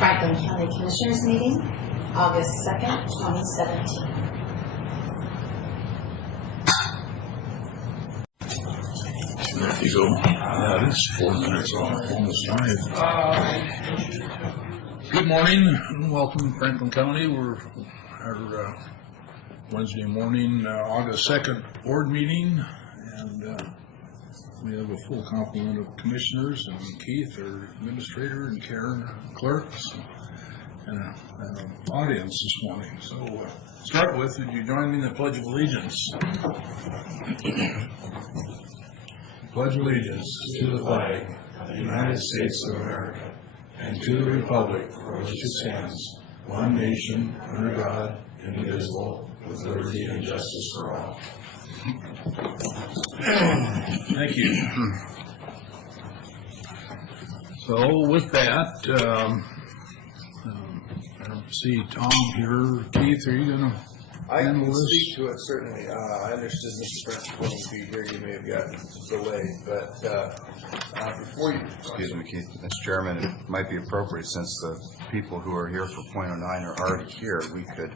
Franklin County Commissioners meeting, August 2nd, 2017. There you go. Yeah, it is 4 minutes off, almost 5. Good morning and welcome to Franklin County. We're our Wednesday morning, August 2nd board meeting, and we have a full complement of commissioners, and Keith, our administrator, and Karen, clerks, and an audience this morning. So start with, would you join me in the Pledge of Allegiance? Pledge allegiance to the flag of the United States of America and to the republic for which it stands, one nation, under God, indivisible, with liberty and justice for all. Thank you. So with that, I don't see Tom here. Keith, are you going to? I can speak to it, certainly. I understood Mr. Prince wouldn't be here. You may have gotten delayed, but before you... Excuse me, Keith. Mr. Chairman, it might be appropriate, since the people who are here for .09 are already here, we could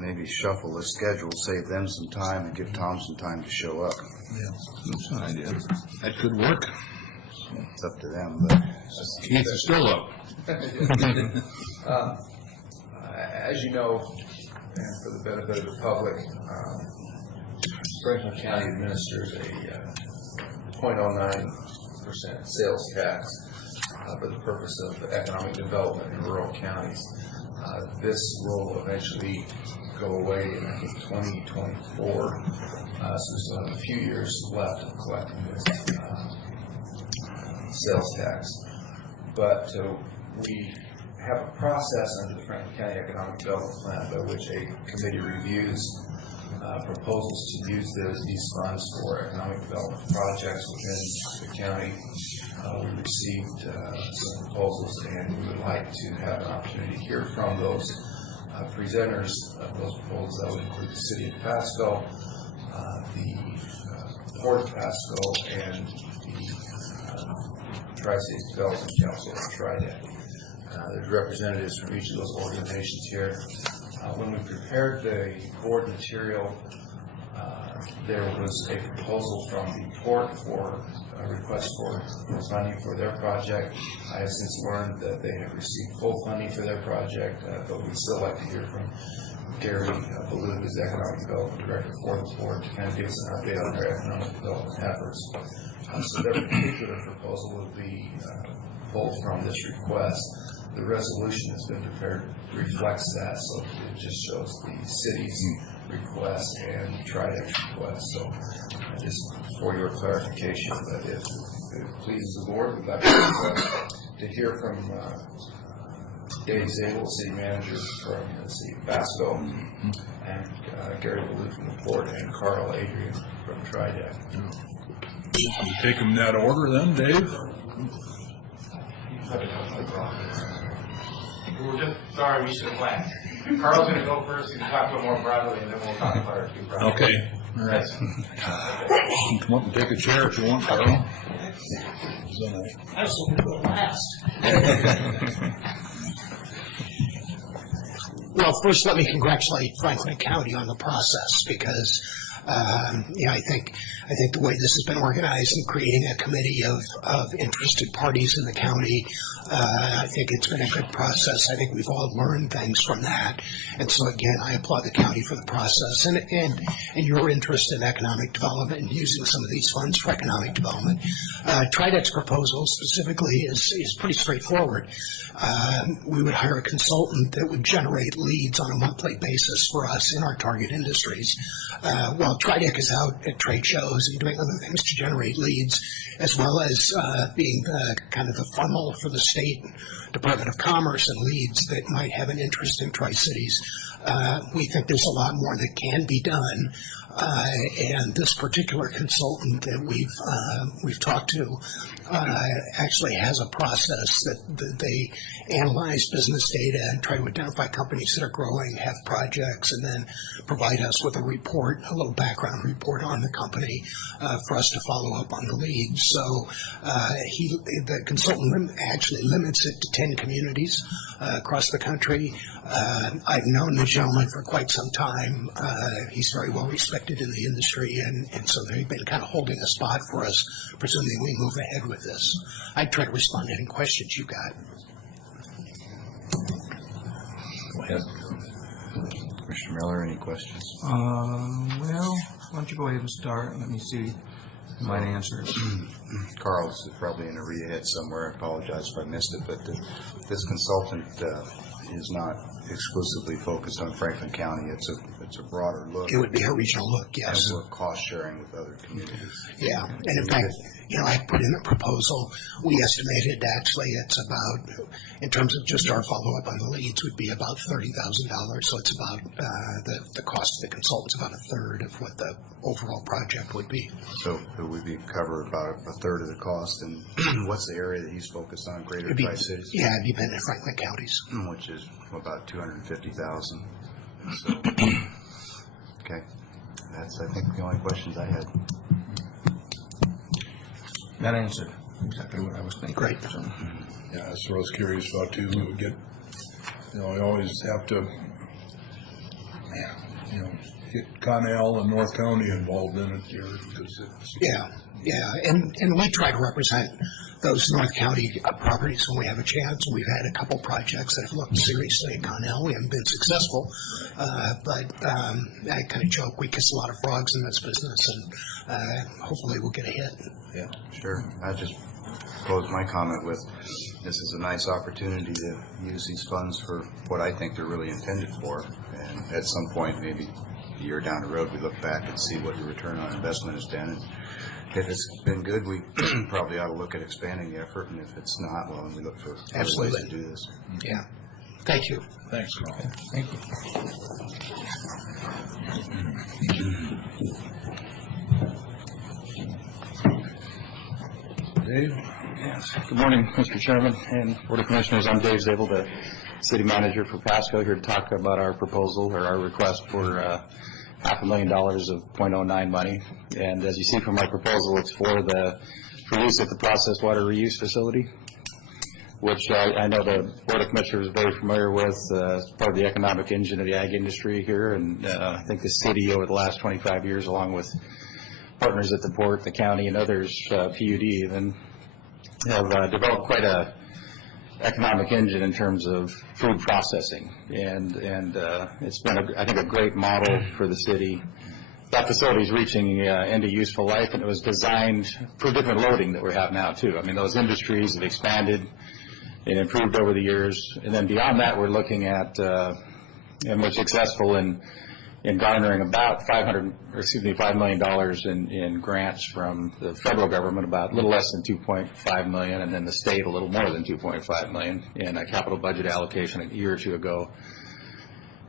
maybe shuffle the schedule, save them some time, and give Tom some time to show up. Yeah, that's an idea. That could work. It's up to them, but... Keith is still up. As you know, and for the benefit of the public, Franklin County administers a 0.09% sales tax for the purpose of economic development in rural counties. This will eventually go away in, I think, 2024, so we still have a few years left of collecting this sales tax. But we have a process under the Franklin County Economic Development Plan by which a committee reviews proposals to use these funds for economic development projects within the county. We received some proposals, and we would like to have an opportunity to hear from those presenters of those proposals. That would include the City of Pasco, the Port of Pasco, and the Tri-State Development Council, or TRIDEC. There's representatives from each of those organizations here. When we prepared the board material, there was a proposal from the port for a request for funding for their project. I have since learned that they have received full funding for their project, but we'd still like to hear from Gary Ballou, who's the Economic Development Director for the port, to kind of give us an update on their economic development efforts. So their particular proposal would be pulled from this request. The resolution that's been prepared reflects that, so it just shows the city's request and TRIDEC's request. So just for your clarification, that if it pleases the board, we'd like to hear from Dave Zabel, City Manager from the City of Pasco, and Gary Ballou from the Port, and Carl Adrian from TRIDEC. You take them in that order then, Dave? We're just sorry we should have left. Carl's going to go first and talk a little more broadly, and then we'll talk about our two projects. Okay. All right. You come up and take a chair if you want, Carl. I was going to go last. Well, first, let me congratulate Franklin County on the process, because I think the way this has been organized and creating a committee of interested parties in the county, I think it's been a good process. I think we've all learned things from that. And so, again, I applaud the county for the process and your interest in economic development and using some of these funds for economic development. TRIDEC's proposal specifically is pretty straightforward. We would hire a consultant that would generate leads on a monthly basis for us in our target industries. While TRIDEC is out at trade shows and doing other things to generate leads, as well as being kind of the funnel for the state Department of Commerce and leads that might have an interest in Tri-Cities, we think there's a lot more that can be done. And this particular consultant that we've talked to actually has a process that they analyze business data and try to identify companies that are growing, have projects, and then provide us with a report, a little background report on the company for us to follow up on the leads. So the consultant actually limits it to 10 communities across the country. I've known the gentleman for quite some time. He's very well respected in the industry, and so they've been kind of holding a spot for us, presuming we move ahead with this. I'd try to respond to any questions you got. Go ahead. Commissioner Miller, any questions? Well, why don't you go ahead and start, and let me see my answers. Carl's probably in a read somewhere. I apologize if I missed it, but this consultant is not exclusively focused on Franklin County. It's a broader look. It would be a regional look, yes. And we're cost sharing with other communities. Yeah, and in fact, I put in a proposal. We estimated actually it's about, in terms of just our follow-up on the leads, would be about $30,000. So it's about the cost of the consultant's about a third of what the overall project would be. So it would be cover about a third of the cost. And what's the area that he's focused on? Greater Tri-Cities? Yeah, it'd be in Franklin counties. Which is about 250,000. So, okay, that's I think the only questions I had. That answered exactly what I was thinking. Great. So, Yeah, that's what I was curious about too. We would get, we always have to, get Connell and North County involved in it here because it's. Yeah, and we try to represent those North County properties when we have a chance. We've had a couple projects that have looked seriously at Connell. We haven't been successful, but I kind of joke, we kiss a lot of frogs in this business, and hopefully we'll get a hit. Yeah, sure. I just close my comment with, this is a nice opportunity to use these funds for what I think they're really intended for. And at some point, maybe a year down the road, we look back and see what the return on investment has been. And if it's been good, we probably ought to look at expanding the effort. And if it's not, well, we look for other ways to do this. Yeah. Thank you. Thanks, Carl. thank you. Dave? Yes. Good morning, Mr. Chairman and Board of Commissioners. I'm Dave Zabel, the City Manager for Pasco, here to talk about our proposal or our request for $500,000 of .09 money. And as you see from my proposal, it's for use at the processed water reuse facility, which I know the Board of Commissioners is very familiar with, part of the economic engine of the ag industry here. And I think the city over the last 25 years, along with partners at the port, the county, and others, PUD even, have developed quite a economic engine in terms of food processing, and it's been, I think, a great model for the city. That facility is reaching end of useful life, and it was designed for different loading that we have now too. I mean, those industries have expanded and improved over the years, and then beyond that, we're looking at and we're successful in garnering about $5 million in grants from the federal government, about a little less than $2.5 million, and then the state a little more than $2.5 million in a capital budget allocation a year or two ago.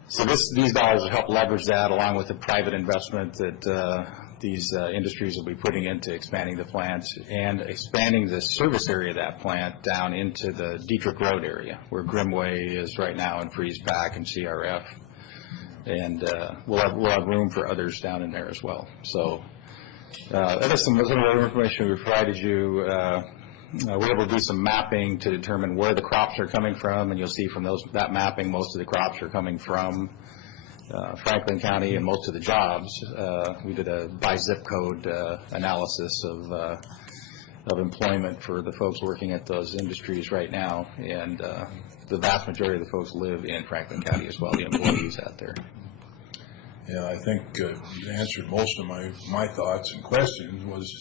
So these dollars will help leverage that, along with the private investment that these industries will be putting into expanding the plant and expanding the service area of that plant down into the Dietrich Road area, where Grimway is right now, and Freeze Pack and CRF. And we'll have room for others down in there as well. So that is some other information we provided you. We're able to do some mapping to determine where the crops are coming from, and you'll see from that mapping most of the crops are coming from Franklin County, and most of the jobs. We did a by zip code analysis of employment for the folks working at those industries right now, and the vast majority of the folks live in Franklin County as well, the employees out there. Yeah, I think you answered most of my thoughts and questions. Was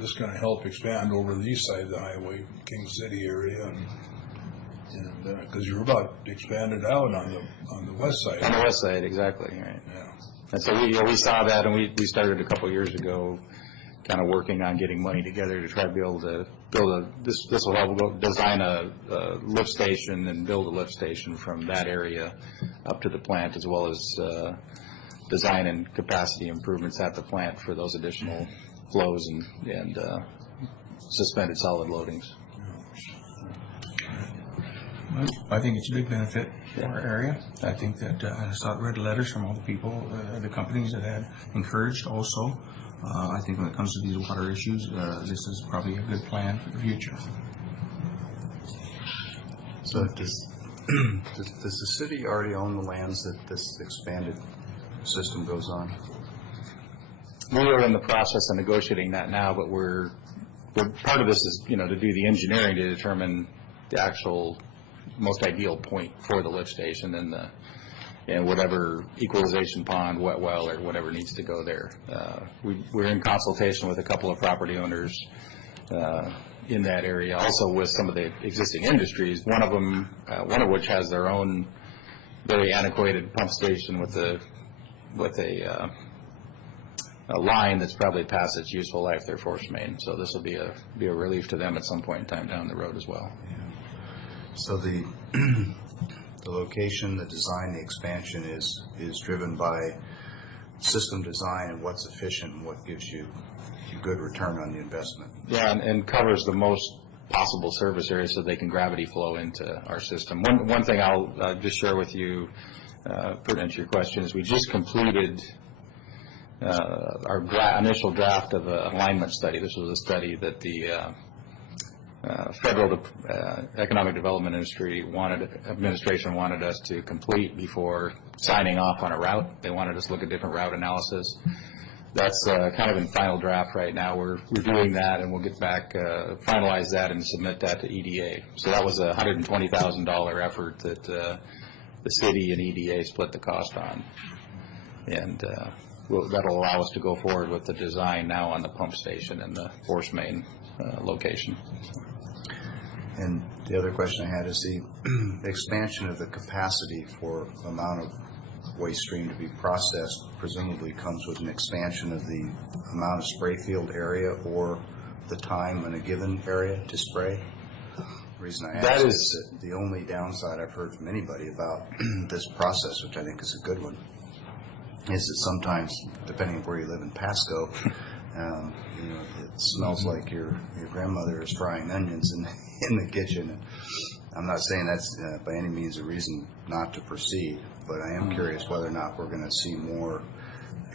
this going to help expand over the east side of the highway, King City area, and because you're about expanded out on the west side. On the west side, exactly, right. Yeah. And so we saw that, and we started a couple of years ago, kind of working on getting money together to try to be able to build this will help design a lift station and build a lift station from that area up to the plant, as well as design and capacity improvements at the plant for those additional flows and suspended solid loadings. I think it's a big benefit for our area. I think that I read letters from all the people, the companies that had encouraged also. I think when it comes to these water issues, this is probably a good plan for the future. So does the city already own the lands that this expanded system goes on? We are in the process of negotiating that now, but we're part of this is, to do the engineering to determine the actual most ideal point for the lift station and whatever equalization pond, wet well, or whatever needs to go there. We're in consultation with a couple of property owners in that area, also with some of the existing industries. One of which has their own very antiquated pump station with a line that's probably past its useful life, their force main. So this will be a relief to them at some point in time down the road as well. So the location, the design, the expansion is driven by system design and what's efficient and what gives you a good return on the investment. Yeah, and covers the most possible service areas so they can gravity flow into our system. One thing I'll just share with you, pertinent to your question, is we just completed our initial draft of an alignment study. This was a study that the Federal Economic Development Administration wanted us to complete before signing off on a route. They wanted us to look at different route analysis. That's kind of in final draft right now. We're doing that, and we'll get back, finalize that, and submit that to EDA. So that was a $120,000 effort that the city and EDA split the cost on, and that'll allow us to go forward with the design now on the pump station and the force main location. And the other question I had is the expansion of the capacity for the amount of waste stream to be processed presumably comes with an expansion of the amount of spray field area or the time in a given area to spray. The reason I ask is that the only downside I've heard from anybody about this process, which I think is a good one, is that sometimes, depending on where you live in Pasco, it smells like your grandmother is frying onions in the kitchen. I'm not saying that's by any means a reason not to proceed, but I am curious whether or not we're going to see more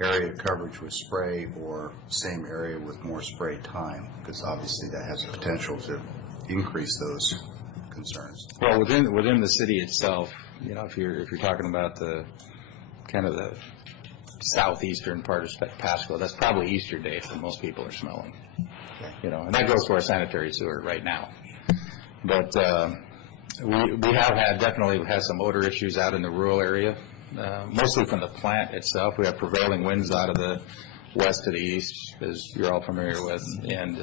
area coverage with spray or same area with more spray time, because obviously that has the potential to increase those concerns. Well, within the city itself, if you're talking about the kind of the southeastern part of Pasco, that's probably Easter Day for most people are smelling. And that goes to our sanitary sewer right now. But we have definitely had some odor issues out in the rural area, mostly from the plant itself. We have prevailing winds out of the west to the east, as you're all familiar with, and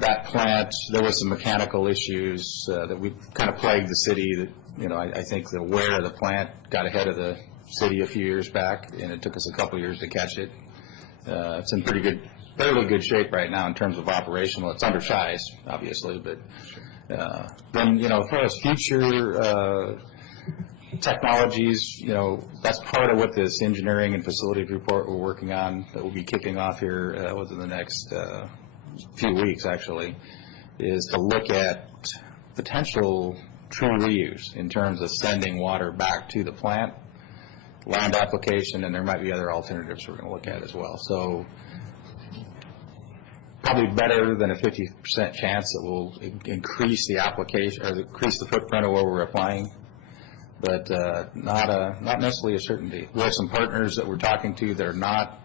that plant, there was some mechanical issues that we kind of plagued the city. That I think the wear of the plant got ahead of the city a few years back, and it took us a couple years to catch it. It's in fairly good shape right now in terms of operational. It's undersized, obviously, but then, as far as future technologies, that's part of what this engineering and facilities report we're working on that will be kicking off here within the next few weeks, actually, is to look at potential true reuse in terms of sending water back to the plant, land application, and there might be other alternatives we're going to look at as well. So probably better than a 50% chance that we'll increase the application or increase the footprint of where we're applying, but not necessarily a certainty. We have some partners that we're talking to that are not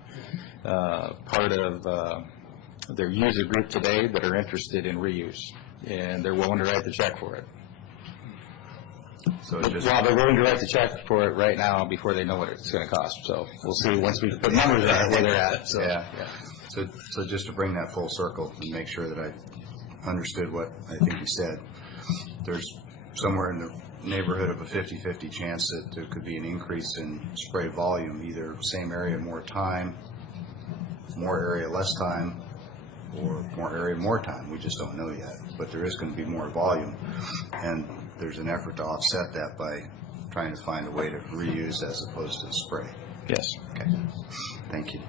part of their user group today that are interested in reuse, and they're willing to write the check for it. So they're willing to write the check for it right now before they know what it's going to cost. So we'll see once we put numbers on where they're at. So, yeah. So just to bring that full circle and make sure that I understood what I think you said, there's somewhere in the neighborhood of a 50-50 chance that there could be an increase in spray volume, either same area, more time, more area, less time, or more area, more time. We just don't know yet. But there is going to be more volume, and there's an effort to offset that by trying to find a way to reuse as opposed to spray. Yes. Okay. Thank you.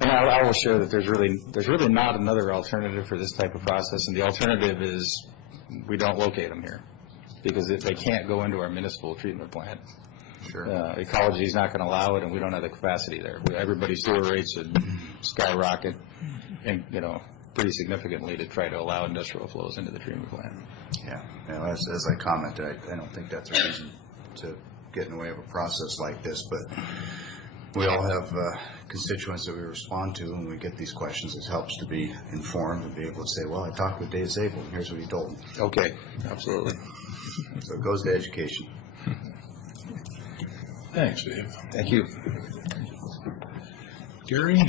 And I will share that there's really not another alternative for this type of process, and the alternative is we don't locate them here because they can't go into our municipal treatment plant. Sure. Ecology is not going to allow it, and we don't have the capacity there. Everybody's sewer rates would skyrocket, and pretty significantly to try to allow industrial flows into the treatment plant. Yeah, as I commented, I don't think that's a reason to get in the way of a process like this, but we all have constituents that we respond to, and we get these questions. It helps to be informed and be able to say, well, I talked with Dave Zabel, and here's what he told me. Okay, absolutely. So it goes to education. Thanks, Dave. Thank you. Gary?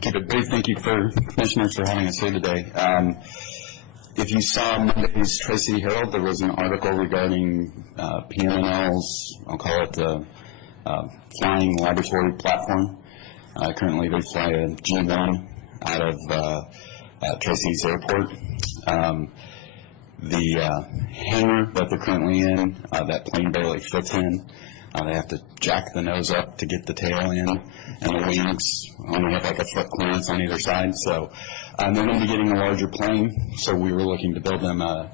Keep it brief. Thank you for commissioners for having us here today. If you saw Monday's Tri-City Herald, there was an article regarding PMNL's, I'll call it the flying laboratory platform. Currently they fly a G1 out of Tri-City's airport. The hangar that they're currently in, that plane barely fits in. They have to jack the nose up to get the tail in, and the wings only have like a foot clearance on either side. So they're going to be getting a larger plane, so we were looking to build them a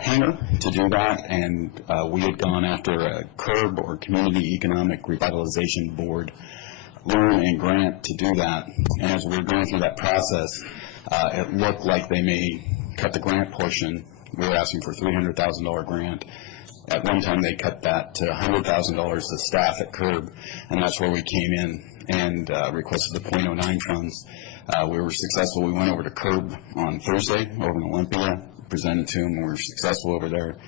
hangar to do that, and we had gone after a CURB, or Community Economic Revitalization Board, loan and grant to do that. And as we were going through that process, it looked like they may cut the grant portion. We were asking for a $300,000 grant. At one time, they cut that to $100,000 to staff at CURB, and that's where we came in and requested the .09 funds. We were successful. We went over to CURB on Thursday over in Olympia, presented to them, and we were successful over there,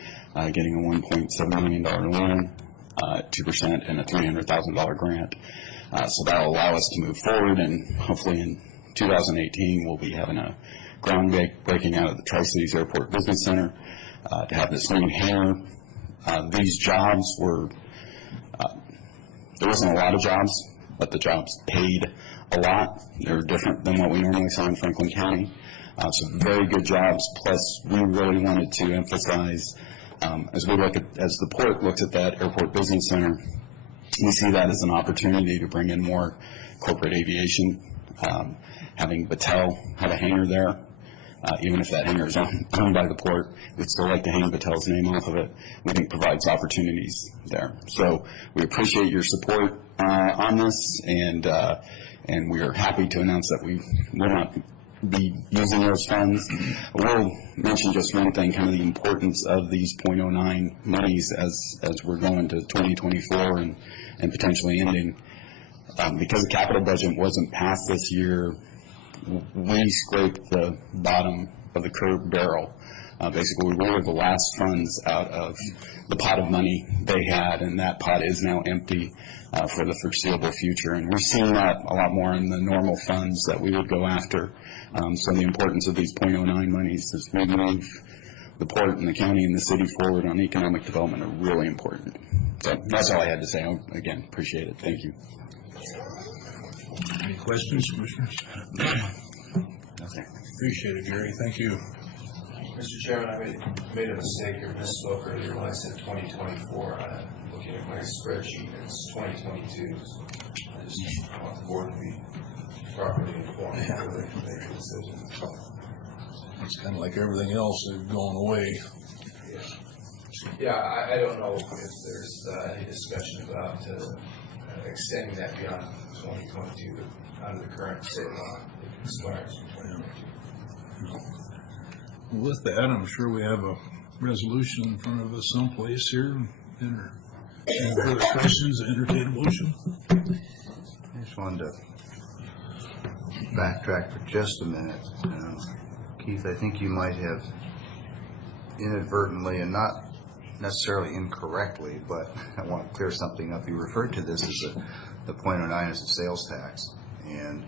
getting a $1.7 million loan, 2%, and a $300,000 grant. So that will allow us to move forward, and hopefully in 2018, we'll be having a groundbreaking out of the Tri-Cities Airport Business Center to have this new hangar. These jobs were, there wasn't a lot of jobs, but the jobs paid a lot. They were different than what we normally saw in Franklin County. So very good jobs, plus we really wanted to emphasize, as the port looks at that airport business center, we see that as an opportunity to bring in more corporate aviation. Having Battelle have a hangar there, even if that hangar is owned by the port, we'd still like to hang Battelle's name off of it. We think provides opportunities there. So we appreciate your support on this, and we are happy to announce that we will not be using those funds. We'll mention just one thing, kind of the importance of these .09 monies as we're going to 2024 and potentially ending. Because the capital budget wasn't passed this year, we scraped the bottom of the CURB barrel. Basically, we were the last funds out of the pot of money they had, and that pot is now empty for the foreseeable future. And we're seeing that a lot more in the normal funds that we would go after. So the importance of these .09 monies as we move the port and the county and the city forward on economic development are really important. So that's all I had to say. Again, appreciate it. Thank you. Any questions, commissioners? Okay. Appreciate it, Gary. Thank you. Mr. Chairman, I made a mistake or misspoke earlier when I said 2024. I'm looking at my spreadsheet, it's 2022. I just want the board to be properly informed before they make a decision. It's kind of like everything else, they've gone away. Yeah, I don't know if there's any discussion about extending that beyond 2022, but under the current state law, it expires in 2022. With that, I'm sure we have a resolution in front of us someplace here. Any further questions? Entertain a motion. I just wanted to backtrack for just a minute. Keith, I think you might have inadvertently and not necessarily incorrectly, but I want to clear something up. You referred to this as the .09 as a sales tax, and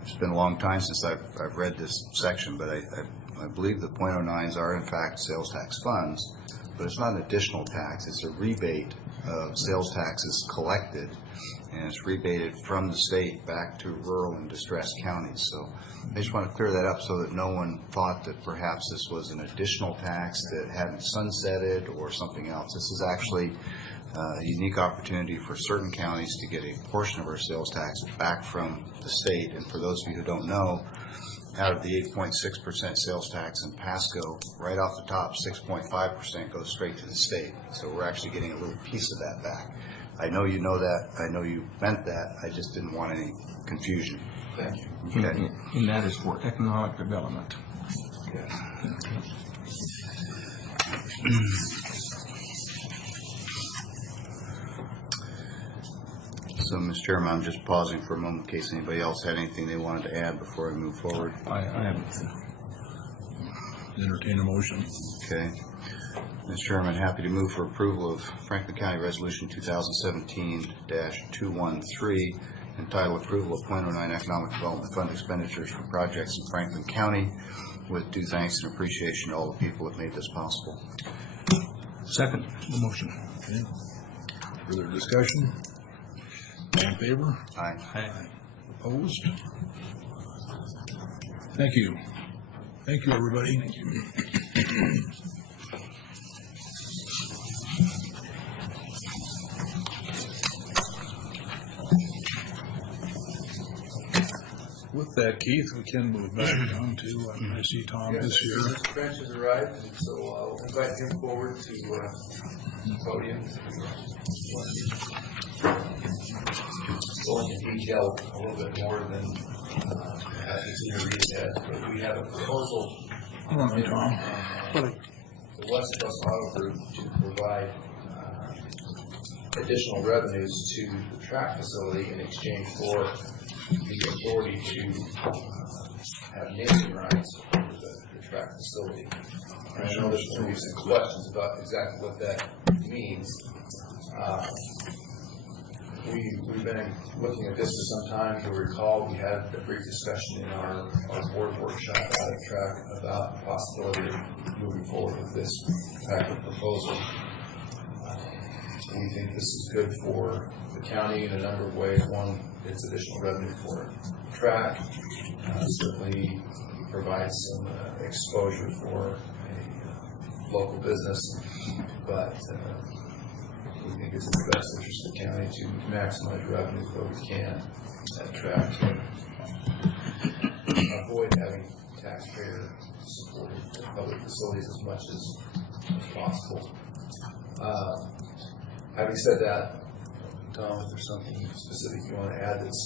it's been a long time since I've read this section, but I believe the .09s are in fact sales tax funds, but it's not an additional tax. It's a rebate of sales taxes collected, and it's rebated from the state back to rural and distressed counties. So I just want to clear that up so that no one thought that perhaps this was an additional tax that hadn't sunsetted or something else. This is actually a unique opportunity for certain counties to get a portion of our sales tax back from the state. And for those of you who don't know, out of the 8.6% sales tax in Pasco, right off the top, 6.5% goes straight to the state. So we're actually getting a little piece of that back. I know you know that. I know you meant that. I just didn't want any confusion. Thank you. Okay. And that is for economic development. So, Mr. Chairman, I'm just pausing for a moment in case anybody else had anything they wanted to add before I move forward. I haven't. Entertain a motion. Okay. Mr. Chairman, happy to move for approval of Franklin County Resolution 2017-213, entitled Approval of .09 Economic Development Fund Expenditures for Projects in Franklin County, with due thanks and appreciation to all the people that made this possible. Second the motion. Okay. Further discussion? All in favor? Aye. Opposed? Thank you. Thank you, everybody. With that, Keith, we can move back on to, I see Tom is here. Mr. French has arrived, and so I'll invite him forward to the podium. Go into detail a little bit more than he's going to read ahead, but we have a proposal Come on, Tom. the West Coast Auto Group to provide additional revenues to the track facility in exchange for the authority to have naming rights over the track facility. And I know there's going to be some questions about exactly what that means. We've been looking at this for some time. You'll recall we had a brief discussion in our board workshop out of track about the possibility of moving forward with this type of proposal. We think this is good for the county in a number of ways. One, it's additional revenue for track. Certainly provides some exposure for a local business, but we think it's in the best interest of the county to maximize revenue where we can at track to avoid having taxpayer-supported public facilities as much as possible. Having said that, Tom, if there's something specific you want to add that's,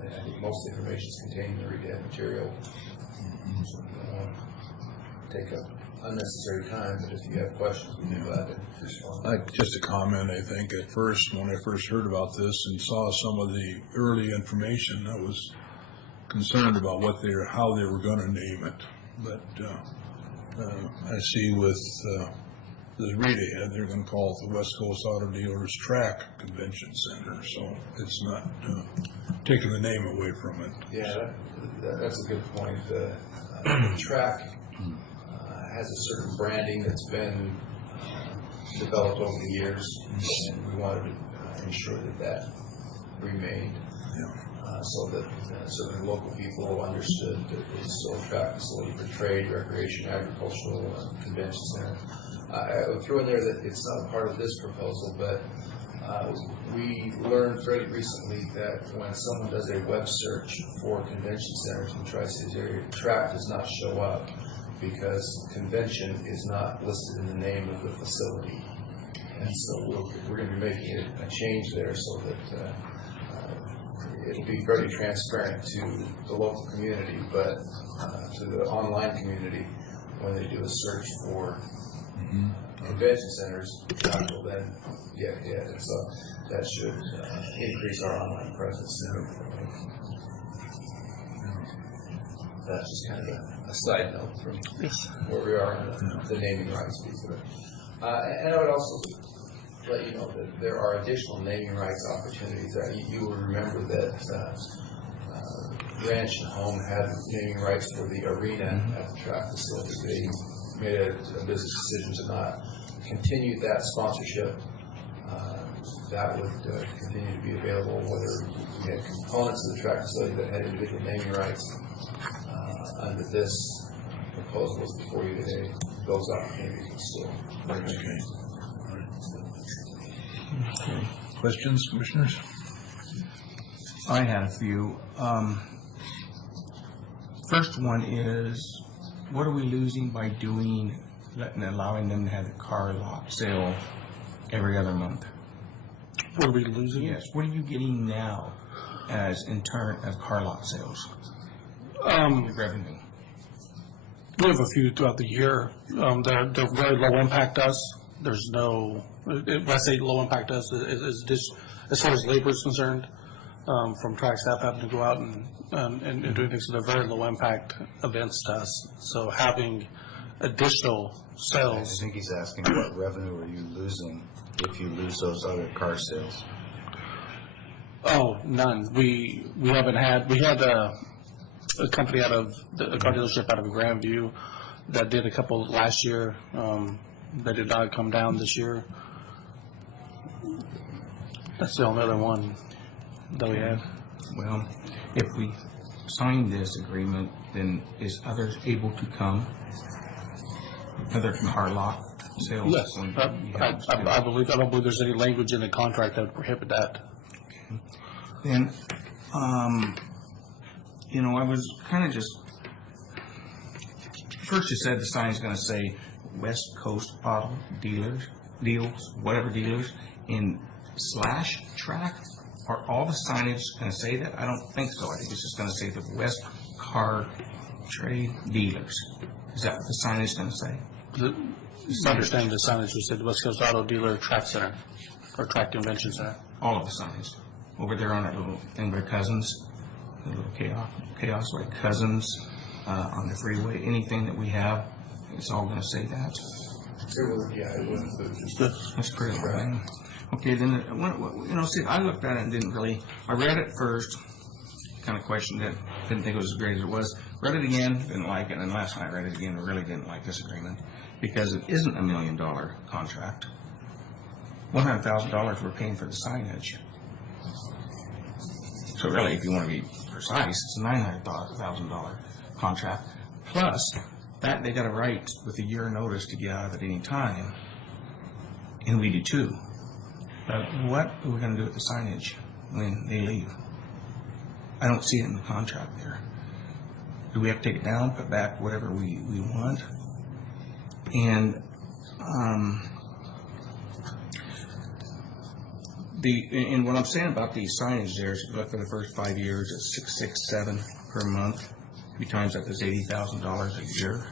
I think most information is contained in the read material. So we don't want to take up unnecessary time, but if you have questions, we'd be glad to respond. Just a comment, I think, at first, when I first heard about this and saw some of the early information, I was concerned about how they were going to name it. But I see with the read ahead, they're going to call it the West Coast Auto Dealers Track Convention Center, so it's not taking the name away from it. Yeah, that's a good point. The track has a certain branding that's been developed over the years, and we wanted to ensure that remained. So that certainly local people understood that it's still a track facility for trade, recreation, agricultural, convention center. I threw in there that it's not a part of this proposal, but we learned fairly recently that when someone does a web search for convention centers in the Tri-Cities area, track does not show up because convention is not listed in the name of the facility. And so we're going to be making a change there so that it'll be very transparent to the local community, but to the online community when they do a search for convention centers, that will then get hit. And so that should increase our online presence. That's just kind of a side note from where we are in the naming rights piece of it. And I would also let you know that there are additional naming rights opportunities. You will remember that Ranch and Home had naming rights for the arena at the track facility. They made a business decision to not continued that sponsorship, that would continue to be available, whether we had components of the track facility that had individual naming rights. Under this proposal is before you today, those opportunities will still. Okay. Okay. Questions, commissioners? I had a few. First one is, what are we losing by allowing them to have a car lot sale every other month? What are we losing? Yes. What are you getting now as in turn of car lot sales? Revenue. We have a few throughout the year. They're very low impact to us. There's no, when I say low impact to us, is just as far as labor is concerned, from track staff having to go out and doing things, so they're very low impact events to us. So having additional I sales. think he's asking what revenue are you losing if you lose those other car sales? Oh, none. We haven't had, we had a company out of, a car dealership out of Grandview that did a couple last year. They did not come down this year. That's the only other one that we had. Well, if we sign this agreement, then is others able to come? Other car lot sales? Yes, I believe, I don't believe there's any language in the contract that would prohibit that. Then, I was kind of just, first you said the sign's going to say West Coast Auto Dealers, whatever dealers, in /track. Are all the signage going to say that? I don't think so. I think it's just going to say the West Car Trade Dealers. Is that what the signage is going to say? It's understanding the signage, we said West Coast Auto Dealer Track Center, or Track Convention Center. All of the signage. Over there on that little thing by Cousins, the little chaos like Cousins, on the freeway, anything that we have, it's all going to say that. It was. That's pretty right. Okay, then, see, I looked at it and didn't really, I read it first, kind of questioned it, didn't think it was as great as it was. Read it again, didn't like it, and last night I read it again, really didn't like this agreement, because it isn't $1 million contract. $100,000 we're paying for the signage. So really, if you want to be precise, it's a $900,000 contract. Plus, that they got a right with a year notice to get out of it any time, and we do too. But what are we going to do with the signage when they leave? I don't see it in the contract there. Do we have to take it down, put back whatever we want? And and what I'm saying about these signage there is, if you look for the first 5 years, it's 667 per month. If you times that, that's $80,000 a year.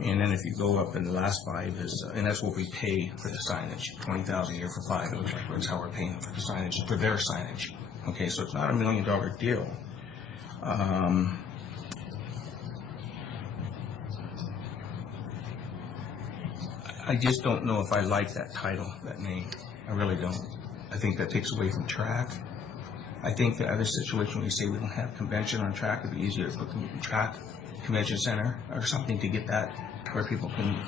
And then if you go up in the last 5 is, and that's what we pay for the signage, $20,000 a year for 5. It looks like that's how we're paying for the signage, for their signage. Okay, so it's not $1 million deal. I just don't know if I like that title, that name. I really don't. I think that takes away from track. I think the other situation where you say we don't have convention on track, it'd be easier to put track convention center or something to get that where people can,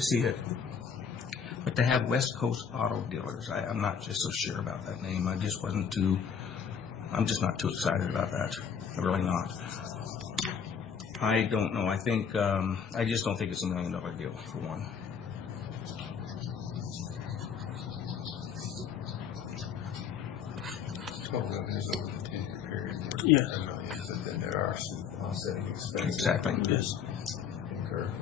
see it. But to have West Coast Auto Dealers, I'm not just so sure about that name. I'm just not too excited about that. I'm really not. I don't know. I think, I just don't think it's $1 million deal, for one. Revenues over the 10-year period. Yes. But then there are some offsetting expenses. Exactly. Yes. Incurred.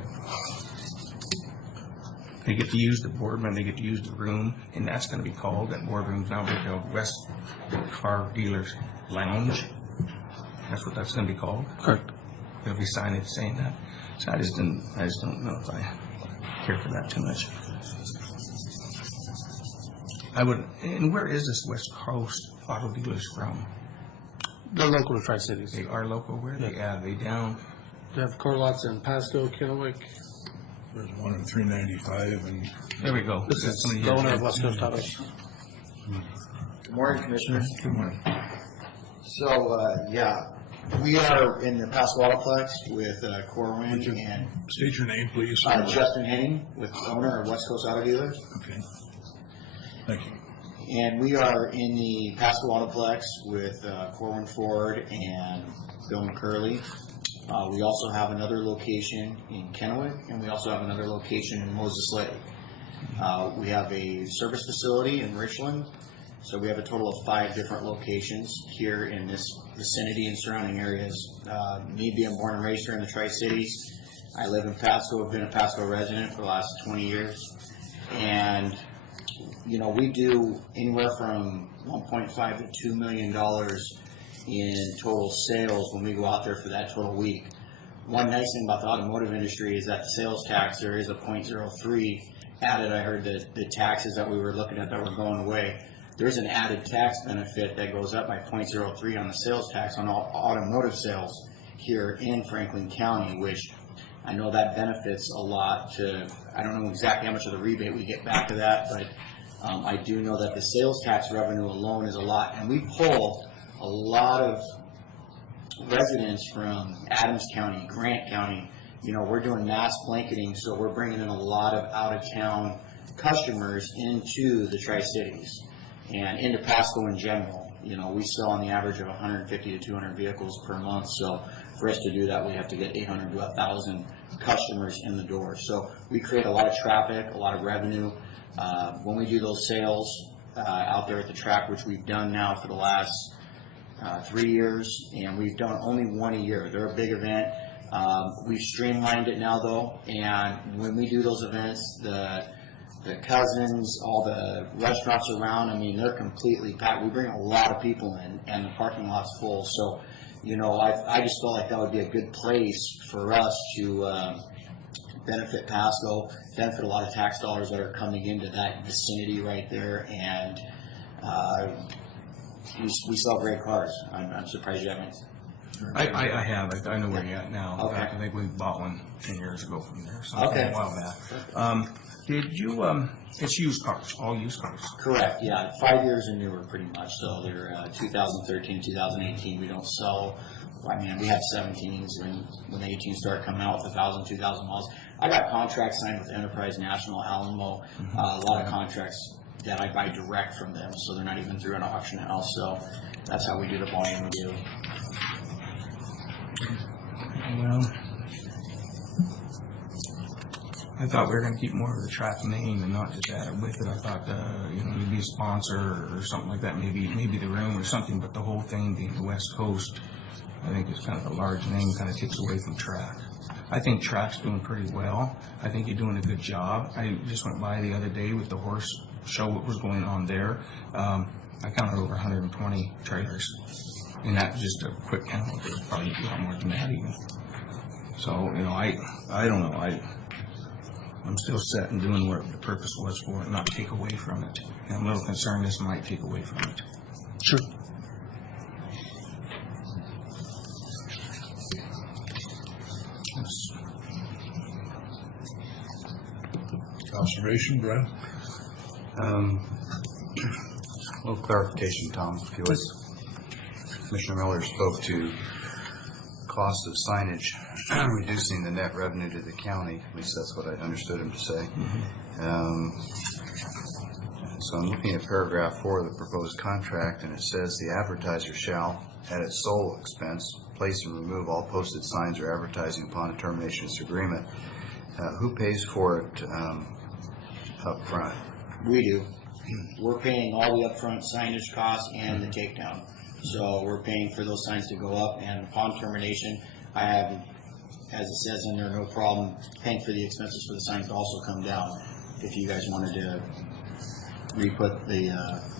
They get to use the boardroom, they get to use the room, and that's going to be called, that boardroom's now going to be West Car Dealers Lounge. That's what that's going to be called. Correct. There'll be signage saying that. So I just don't know if I care for that too much. And where is this West Coast Auto Dealers from? They're local to Tri-Cities. They are local. Where are they at? Are they down? They have car lots in Pasco, Kennewick. There's one in 395 and. There we go. This is the owner of West Coast Auto. Good morning, Commissioners. Good morning. So, We are in the Pasqualaplex with Corwin and State your name, please. Justin Henning, with owner of West Coast Auto Dealers. Okay. Thank you. And we are in the Pasqualaplex with Corwin Ford and Bill McCurley. We also have another location in Kennewick, and we also have another location in Moses Lake. We have a service facility in Richland, so we have a total of 5 different locations here in this vicinity and surrounding areas. Me being born and raised here in the Tri-Cities, I live in Pasco, I've been a Pasco resident for the last 20 years, and you know, we do anywhere from $1.5 to $2 million in total sales when we go out there for that total week. One nice thing about the automotive industry is that the sales tax, there is a 0.03 added. I heard that the taxes that we were looking at that were going away, there's an added tax benefit that goes up by 0.03 on the sales tax on all automotive sales here in Franklin County, which I know that benefits a lot to, I don't know exactly how much of the rebate we get back to that, but I do know that the sales tax revenue alone is a lot, and we pull a lot of residents from Adams County, Grant County. You know, we're doing mass blanketing, so we're bringing in a lot of out-of-town customers into the Tri-Cities and into Pasco in general. You know, we sell on the average of 150 to 200 vehicles per month, so for us to do that, we have to get 800 to 1,000 customers in the door. So we create a lot of traffic, a lot of revenue. When we do those sales out there at the track, which we've done now for the last 3 years, and we've done only one a year. They're a big event. We've streamlined it now, though, and when we do those events, the Cousins, all the restaurants around, I mean, they're completely packed. We bring a lot of people in, and the parking lot's full. So, you know, I just felt like that would be a good place for us to benefit Pasco, benefit a lot of tax dollars that are coming into that vicinity right there, and we sell great cars. I'm surprised you haven't. I have. I know where you're at now. Okay. I think we bought one 10 years ago from there, so Okay. a while back. Did you, it's used cars, all used cars? Correct, yeah, 5 years and newer pretty much, so they're 2013, 2018, we don't sell, I mean, we have 17s, when the 18s start coming out with 1,000, 2,000 miles. I got contracts signed with Enterprise National, Alamo, a lot of contracts that I buy direct from them, so they're not even through an auction house, so that's how we do the volume we do. Well, I thought we were going to keep more of the track name and not just add it with it. I thought, you know, maybe a sponsor or something like that, maybe the room or something, but the whole thing being the West Coast, I think it's kind of a large name, kind of takes away from track. I think track's doing pretty well. I think you're doing a good job. I just went by the other day with the horse show, what was going on there. I counted over 120 trailers, and that's just a quick count. There's probably a lot more than that even. So, you know, I don't know. I'm still set and doing what the purpose was for it, not take away from it. And I'm a little concerned this might take away from it. Sure. Observation, Brad? A little clarification, Tom, if you would. Commissioner Miller spoke to cost of signage reducing the net revenue to the county. At least that's what I understood him to say. So I'm looking at paragraph 4 of the proposed contract, and it says the advertiser shall, at its sole expense, place and remove all posted signs or advertising upon the termination of this agreement. Who pays for it up front? We do. We're paying all the upfront signage costs and the takedown. So we're paying for those signs to go up, and upon termination, I have, as it says in there, no problem paying for the expenses for the signs to also come down if you guys wanted to re-put the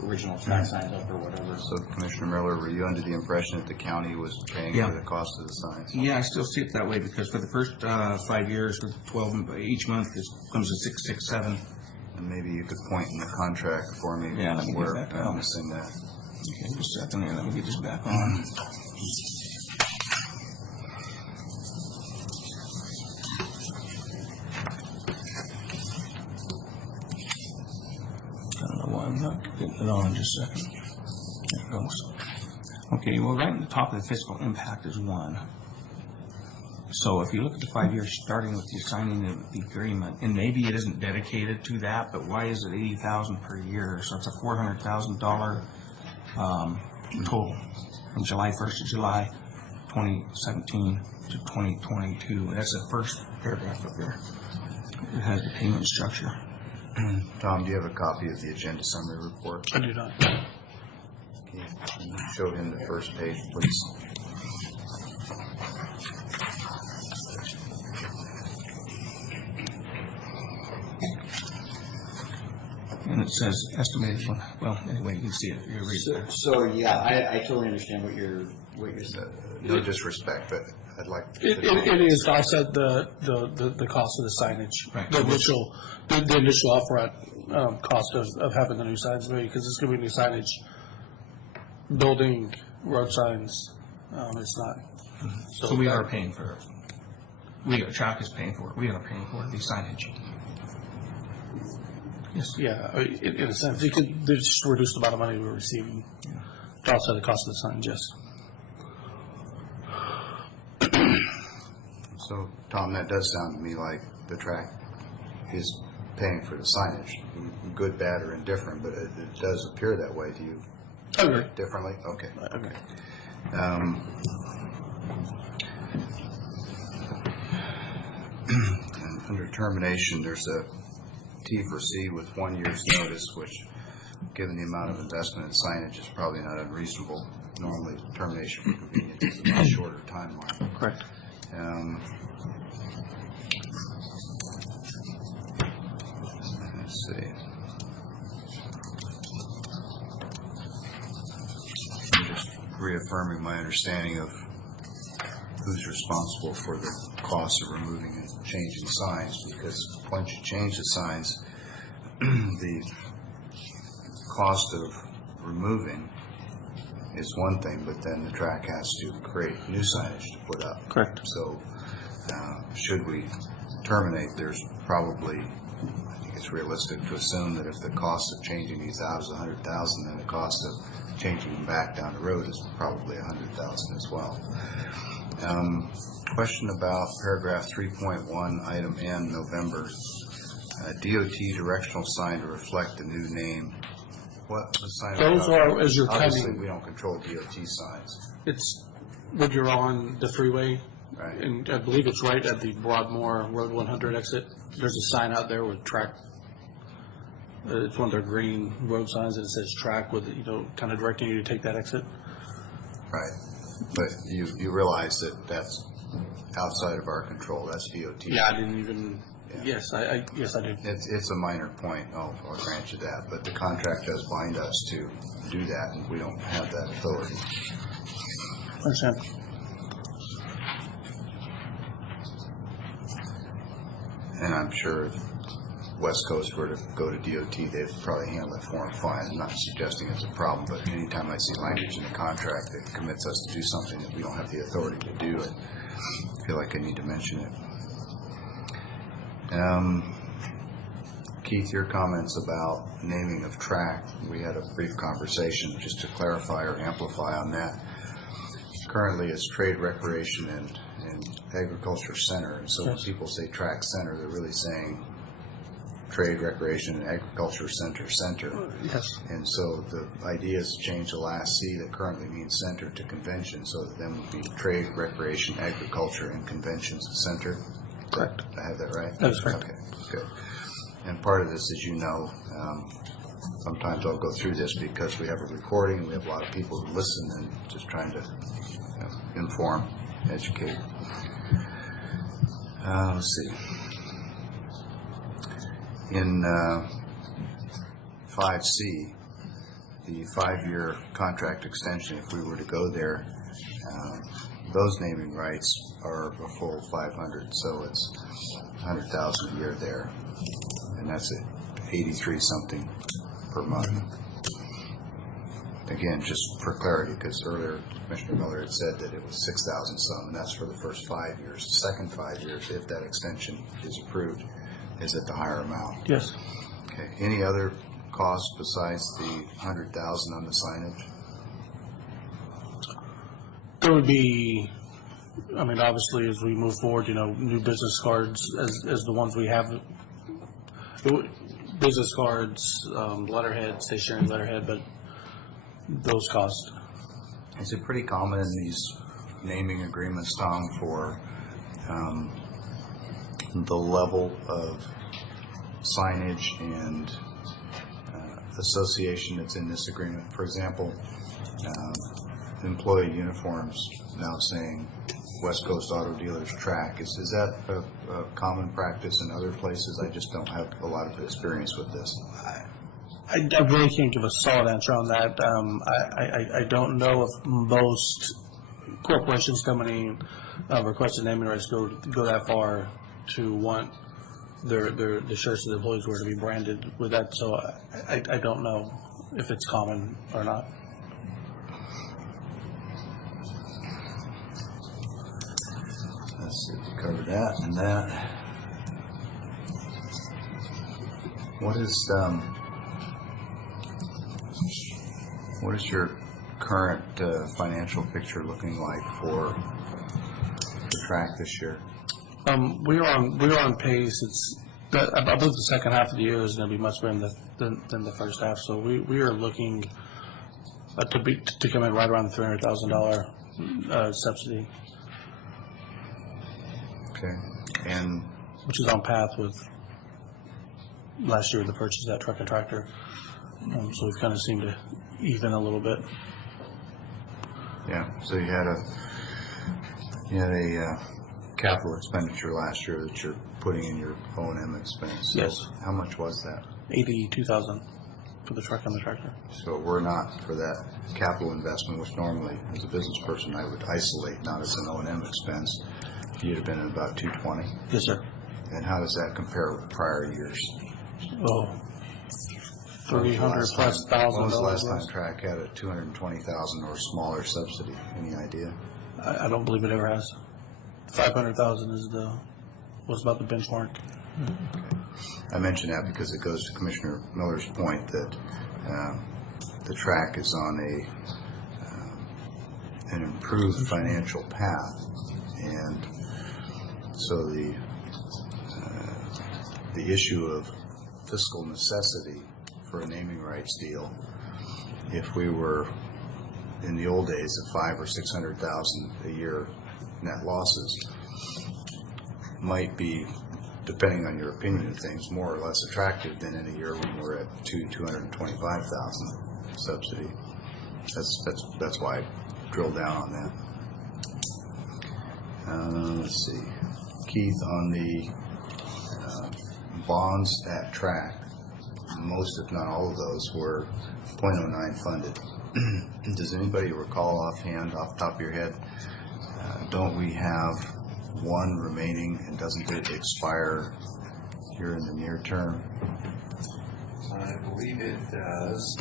original track signs up or whatever. So Commissioner Miller, were you under the impression that the county was paying for the cost of the signs? Yeah, I still see it that way because for the first 5 years, with 12 each month, it comes to 667. And maybe you could point in the contract for me where I'm missing that. Okay, just a second here. Let me get this back on. I don't know why I'm not getting it on. Just a second. There it goes. Okay, well, right in the top of the fiscal impact is 1. So if you look at the 5 years, starting with the signing of the agreement, and maybe it isn't dedicated to that, but why is it $80,000 per year? So it's a $400,000 total from July 1st to July 2017 to 2022. That's the first paragraph up there. It has the payment structure. Tom, do you have a copy of the agenda summary report? I do not. Can you show him the first page, please? And it says estimated one. Well, anyway, you can see it. You read it. So, yeah, I totally understand what you're saying. No disrespect, but I'd like. It is to offset the cost of the signage. Right. The initial upfront cost of having the new signs made, because it's going to be new signage, building, road signs. It's not. So we are paying for it. Track is paying for it. We are paying for the signage. Yes. Yeah, in a sense, they just reduce the amount of money we're receiving to offset the cost of the sign, yes. So, Tom, that does sound to me like the track is paying for the signage, good, bad, or indifferent, but it does appear that way. Do you agree differently? Okay. Okay. Under termination, there's a T for C with 1 year's notice, which, given the amount of investment in signage, is probably not unreasonable. Normally, termination for convenience is a much shorter timeline. Correct. Let's see. I'm just reaffirming my understanding of who's responsible for the cost of removing and changing signs, because once you change the signs, the cost of removing is one thing, but then the track has to create new signage to put up. Correct. So should we terminate, there's probably, I think it's realistic to assume that if the cost of changing these out is $100,000, then the cost of changing them back down the road is probably $100,000 as well. Question about paragraph 3.1, item N, November. DOT directional sign to reflect the new name. What the sign? Those are as you're Obviously, coming. we don't control DOT signs. It's when you're on the freeway, Right. and I believe it's right at the Broadmoor Road 100 exit. There's a sign out there with track. It's one of their green road signs, and it says track with, kind of directing you to take that exit. Right. But you realize that that's outside of our control. That's DOT. Yeah, I didn't even. Yeah. Yes, I do. It's a minor point. I'll grant you that. But the contract does bind us to do that, and we don't have that authority. Understand. And I'm sure if West Coast were to go to DOT, they'd probably handle it for them fine. I'm not suggesting it's a problem, but anytime I see language in the contract that commits us to do something that we don't have the authority to do, I feel like I need to mention it. Keith, your comments about naming of track, we had a brief conversation just to clarify or amplify on that. Currently, it's Trade, Recreation, and Agriculture Center, and so when people say track center, they're really saying Trade, Recreation, and Agriculture Center. Yes. And so the idea is to change the last C that currently means center to convention, so that then would be Trade, Recreation, Agriculture, and Conventions Center. Correct. I have that right? That is correct. Okay, good. And part of this, as you know, sometimes I'll go through this because we have a recording, and we have a lot of people who listen, and just trying to inform, educate. Let's see. In 5C, the 5-year contract extension, if we were to go there, those naming rights are a full 500, so it's 100,000 a year there, and that's at 83 something per month. Again, just for clarity, because earlier Commissioner Miller had said that it was 6,000 some, and that's for the first 5 years. The second 5 years, if that extension is approved, is at the higher amount. Yes. Okay. Any other costs besides the 100,000 on the signage? There would be, I mean, obviously, as we move forward, new business cards as the ones we have. Business cards, letterhead, stationary letterhead, but those cost. Is it pretty common in these naming agreements, Tom, for the level of signage and association that's in this agreement? For example, employee uniforms now saying West Coast Auto Dealers Track. Is that a common practice in other places? I just don't have a lot of experience with this. I really can't give a solid answer on that. I don't know if most corporations coming requesting naming rights go that far to want the shirts of the employees were to be branded with that. So I don't know if it's common or not. Let's see, we covered that and that. What is your current financial picture looking like for the track this year? We are on pace. I believe the second half of the year is going to be much better than the first half. So we are looking to come in right around the $300,000 subsidy. Okay, and which is on path with last year the purchase of that truck and tractor. So we've kind of seemed to even a little bit. Yeah. So you had a capital expenditure last year that you're putting in your O&M expense. Yes. How much was that? $82,000 for the truck and the tractor. So we're not for that capital investment, which normally, as a business person, I would isolate, not as an O&M expense. You'd have been at about $220. Yes, sir. And how does that compare with prior years? Oh, $300,000 plus. When was the last time track had a $220,000 or smaller subsidy? Any idea? I don't believe it ever has. $500,000 was about the benchmark. Okay. I mention that because it goes to Commissioner Miller's point that the track is on an improved financial path, and so the issue of fiscal necessity for a naming rights deal, if we were in the old days at $500,000 or $600,000 a year net losses, might be, depending on your opinion of things, more or less attractive than in a year when we're at $225,000 subsidy. That's why I drilled down on that. Let's see, Keith, on the bonds at track, most if not all of those were .09 funded. Does anybody recall offhand, off the top of your head, don't we have one remaining, and doesn't it expire here in the near term? I believe it does.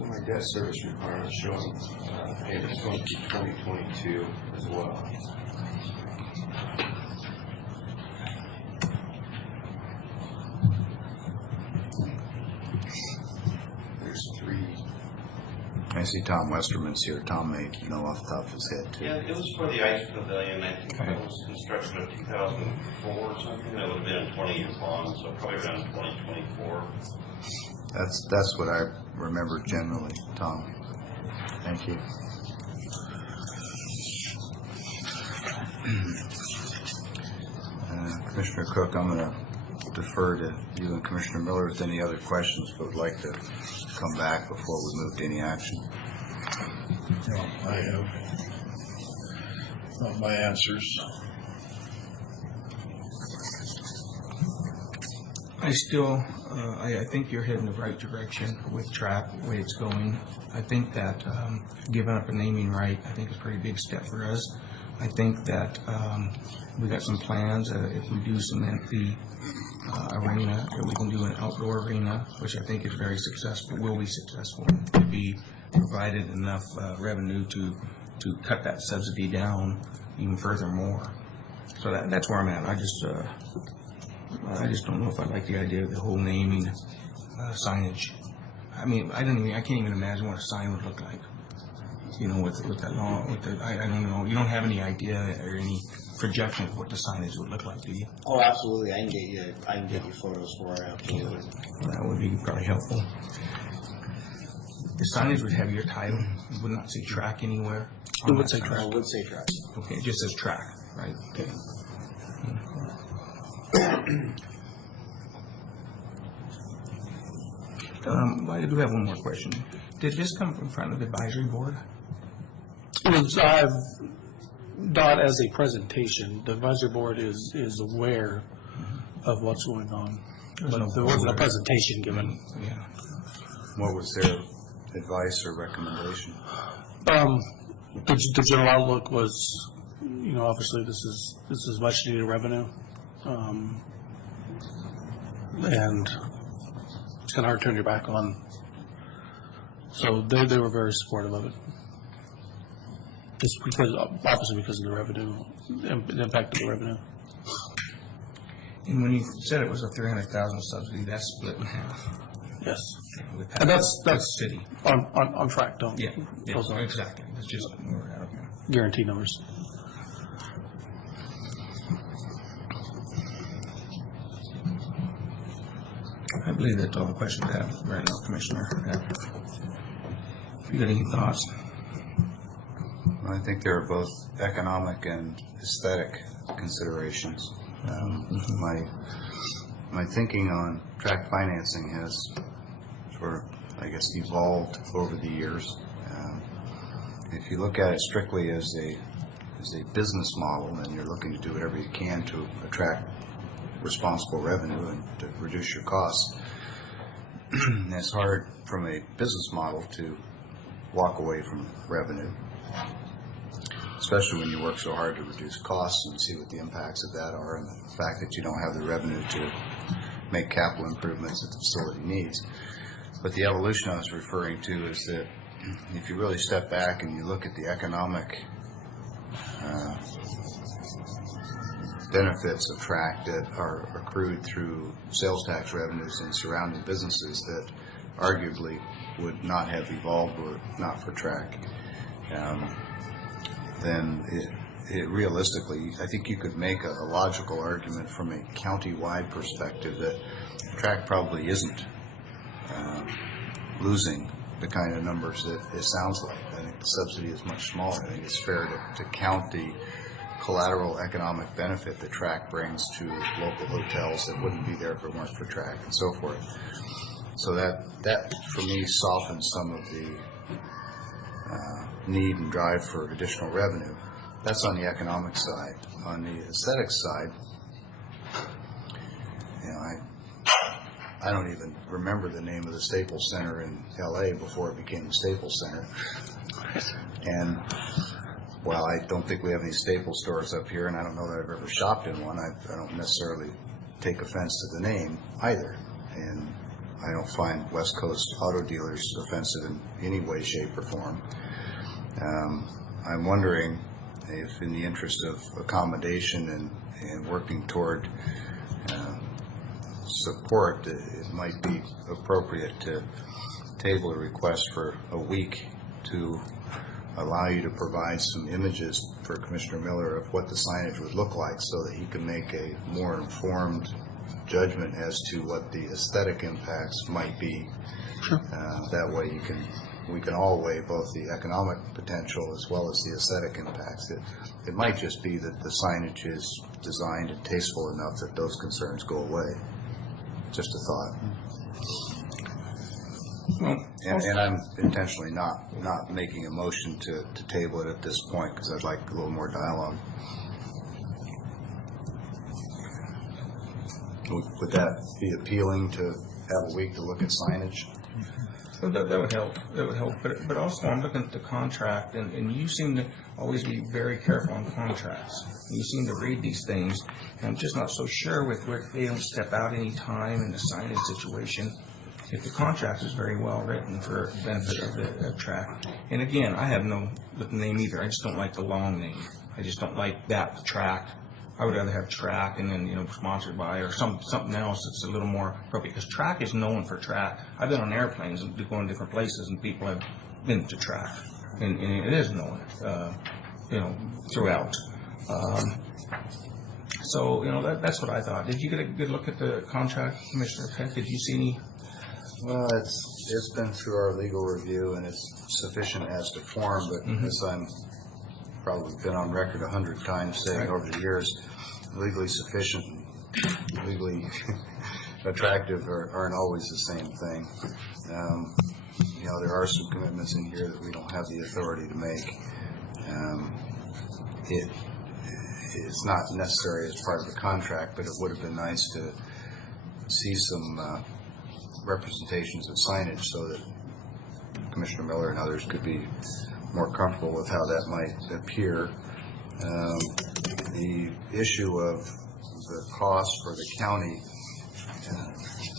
My debt service requirement showing payments going to 2022 as well. There's three. I see Tom Westerman's here. Tom may know off the top of his head too. Yeah, it was for the ice pavilion. I think that was construction of 2004 or something. That would have been a 20-year bond, so probably around 2024. That's what I remember generally, Tom. Thank you. Commissioner Cook, I'm going to defer to you and Commissioner Miller with any other questions, but would like to come back before we move to any action. No, I have not my answers. I think you're heading the right direction with track, the way it's going. I think that giving up a naming right, I think is a pretty big step for us. I think that we got some plans, if we do cement the arena, that we can do an outdoor arena, which I think is very successful, will be successful, to be provided enough revenue to cut that subsidy down even furthermore. So that's where I'm at. I just don't know if I like the idea of the whole naming signage. I mean, I can't even imagine what a sign would look like. You know, with that law, I don't know. You don't have any idea or any projection of what the signage would look like, do you? Oh, absolutely. I can get you photos for it, absolutely. That would be probably helpful. The signage would have your title. It would not say track anywhere. It would say track. It would say track. Okay, it just says track, right? Okay. I do have one more question. Did this come from front of the advisory board? It was not as a presentation. The advisory board is aware of what's going on. But there wasn't a presentation given. Yeah. What was their advice or recommendation? The general outlook was, you know, obviously this is much needed revenue, and it's kind of hard to turn your back on. So they were very supportive of it, just because, obviously because of the revenue, the impact of the revenue. And when you said it was a $300,000 subsidy, that's split in half. Yes. With And that's city. On track, don't. Yeah, Those are exactly. That's just where we're at, okay. guaranteed numbers. I believe that's all the questions I have right now, Commissioner. If you got any thoughts? I think there are both economic and aesthetic considerations. My thinking on tract financing has sort of, I guess, evolved over the years. If you look at it strictly as a business model, and you're looking to do whatever you can to attract responsible revenue and to reduce your costs, it's hard from a business model to walk away from revenue, especially when you work so hard to reduce costs and see what the impacts of that are, and the fact that you don't have the revenue to make capital improvements that the facility needs. But the evolution I was referring to is that if you really step back and you look at the economic benefits of tract that are accrued through sales tax revenues in surrounding businesses that arguably would not have evolved were not for tract, then it realistically, I think you could make a logical argument from a county-wide perspective that tract probably isn't losing the kind of numbers that it sounds like. I think the subsidy is much smaller. I think it's fair to count the collateral economic benefit that tract brings to local hotels that wouldn't be there if it weren't for tract and so forth. So that for me softens some of the need and drive for additional revenue. That's on the economic side. On the aesthetic side, you know, I don't even remember the name of the Staples Center in LA before it became the Staples Center. And while I don't think we have any Staples stores up here, and I don't know that I've ever shopped in one, I don't necessarily take offense to the name either. And I don't find West Coast auto dealers offensive in any way, shape, or form. I'm wondering if, in the interest of accommodation and working toward support, it might be appropriate to table a request for a week to allow you to provide some images for Commissioner Miller of what the signage would look like so that he can make a more informed judgment as to what the aesthetic impacts might be. Sure. That way we can all weigh both the economic potential as well as the aesthetic impacts. It might just be that the signage is designed and tasteful enough that those concerns go away. Just a thought. And I'm intentionally not making a motion to table it at this point because I'd like a little more dialogue. Would that be appealing to have a week to look at signage? Well, that would help. That would help. But also, I'm looking at the contract, and you seem to always be very careful on contracts. You seem to read these things, and I'm just not so sure with where they don't step out any time in the signage situation. If the contract is very well written for benefit of the tract, and again, I have no with the name either. I just don't like the long name. I just don't like that tract I would rather have track and then, sponsored by or something else that's a little more appropriate, because track is known for track. I've been on airplanes and going different places and people have been to track, and it is known, throughout. So, that's what I thought. Did you get a good look at the contract, Commissioner Peck? Did you see any? Well, it's been through our legal review, and it's sufficient as to form, but as I'm probably been on record 100 times saying over the years, legally sufficient and legally attractive aren't always the same thing. There are some commitments in here that we don't have the authority to make. It's not necessary as part of the contract, but it would have been nice to see some representations of signage so that Commissioner Miller and others could be more comfortable with how that might appear. The issue of the cost for the county,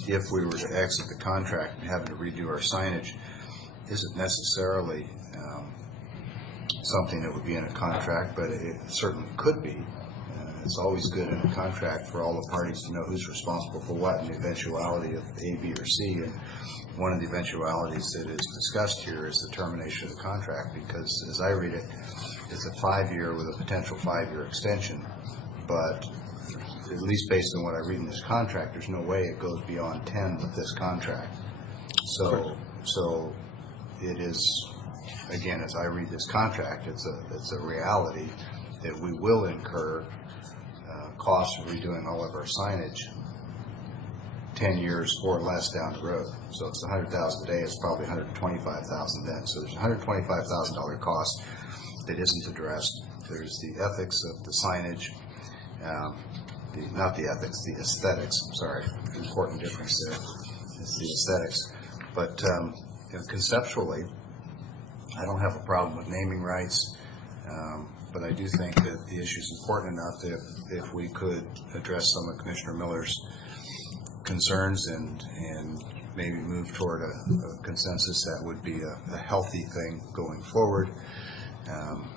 if we were to exit the contract and having to redo our signage, isn't necessarily something that would be in a contract, but it certainly could be. It's always good in a contract for all the parties to know who's responsible for what in the eventuality of A, B, or C. And one of the eventualities that is discussed here is the termination of the contract, because as I read it, it's a 5-year with a potential 5-year extension. But at least based on what I read in this contract, there's no way it goes beyond 10 with this contract. So it is, again, as I read this contract, it's a reality that we will incur costs of redoing all of our signage 10 years or less down the road. So if it's $100,000 today, it's probably $125,000 then. So there's a $125,000 cost that isn't addressed. There's the ethics of the signage, not the ethics, the aesthetics. Sorry, important difference there. It's the aesthetics. But conceptually, I don't have a problem with naming rights. But I do think that the issue is important enough that if we could address some of Commissioner Miller's concerns and maybe move toward a consensus, that would be a healthy thing going forward.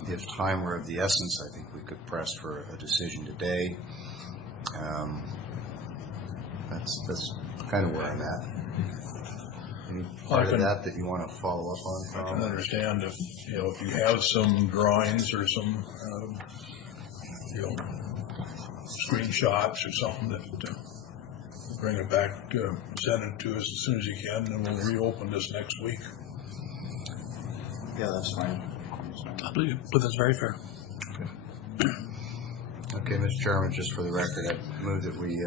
If time were of the essence, I think we could press for a decision today. That's kind of where I'm at. Any part of that you want to follow up on? I can understand if you have some drawings or some screenshots or something that bring it back, send it to us as soon as you can, and we'll reopen this next week. Yeah, that's fine. I believe that's very fair. Okay, Mr. Chairman, just for the record, I move that we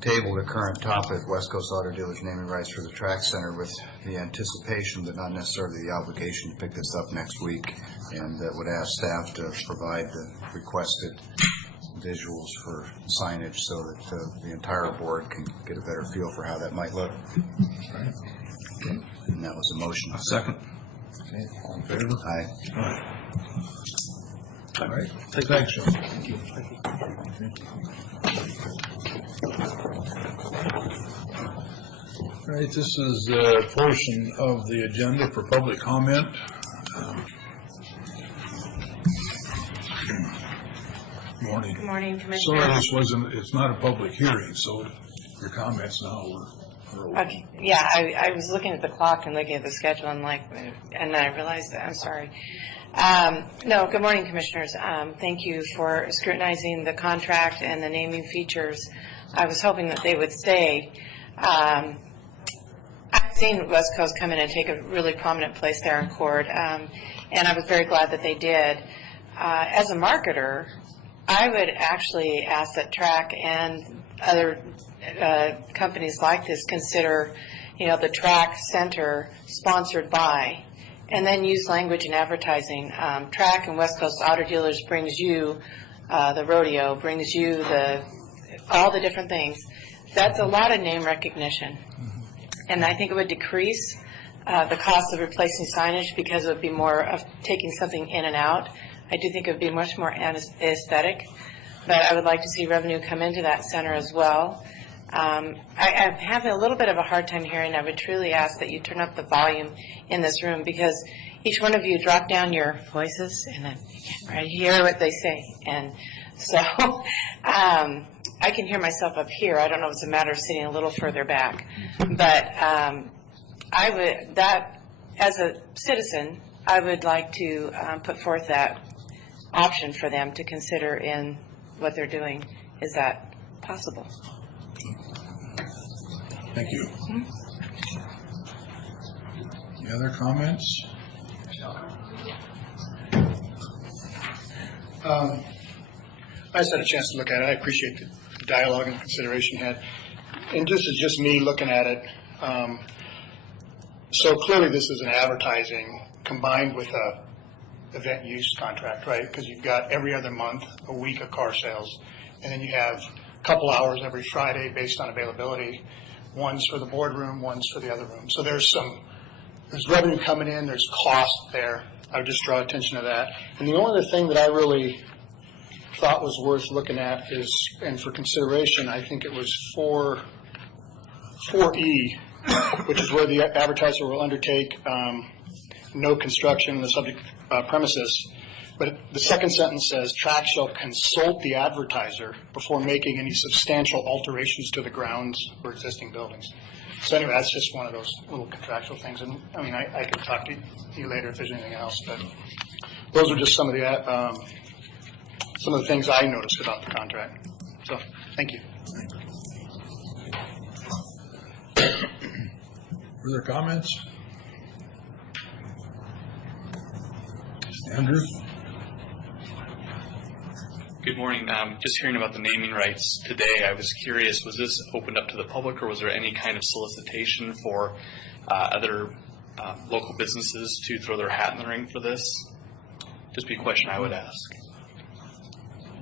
table the current topic, West Coast Auto Dealers naming rights for the track center, with the anticipation but not necessarily the obligation to pick this up next week, and would ask staff to provide the requested visuals for signage so that the entire board can get a better feel for how that might look. Right. Okay. And that was a motion. A second. Okay. All in favor? Aye. All right. Thanks, Sean. Thank you. All right, this is the portion of the agenda for public comment. Good morning. Good morning, Commissioner. Sorry, it's not a public hearing, so your comments now are over. Okay, yeah, I was looking at the clock and looking at the schedule and then I realized that, I'm sorry. No, good morning, Commissioners. Thank you for scrutinizing the contract and the naming features. I was hoping that they would stay. I've seen West Coast come in and take a really prominent place there in court, and I was very glad that they did. As a marketer, I would actually ask that Track and other companies like this consider, the Track Center sponsored by, and then use language in advertising. Track and West Coast Auto Dealers brings you the rodeo, brings you all the different things. That's a lot of name recognition. And I think it would decrease the cost of replacing signage because it would be more of taking something in and out. I do think it would be much more aesthetic, but I would like to see revenue come into that center as well. I'm having a little bit of a hard time hearing. I would truly ask that you turn up the volume in this room, because each one of you drop down your voices and then right hear what they say. And So I can hear myself up here. I don't know if it's a matter of sitting a little further back. But I would, that, as a citizen, I would like to put forth that option for them to consider in what they're doing. Is that possible? Thank you. Any other comments? I just had a chance to look at it. I appreciate the dialogue and consideration you had. And this is just me looking at it. So clearly this is an advertising combined with a event use contract, right? Because you've got every other month a week of car sales, and then you have a couple hours every Friday based on availability. One's for the boardroom, one's for the other room. So there's revenue coming in, there's cost there. I would just draw attention to that. And the only other thing that I really thought was worth looking at is, and for consideration, I think it was 4E, which is where the advertiser will undertake no construction in the subject premises. But the second sentence says, TRAC shall consult the advertiser before making any substantial alterations to the grounds or existing buildings. So anyway, that's just one of those little contractual things. And I mean, I could talk to you later if there's anything else, but those are just some of the things I noticed about the contract. So, thank you. Further comments? Andrew? Good morning. Just hearing about the naming rights today, I was curious, was this opened up to the public, or was there any kind of solicitation for other local businesses to throw their hat in the ring for this? Just be a question I would ask.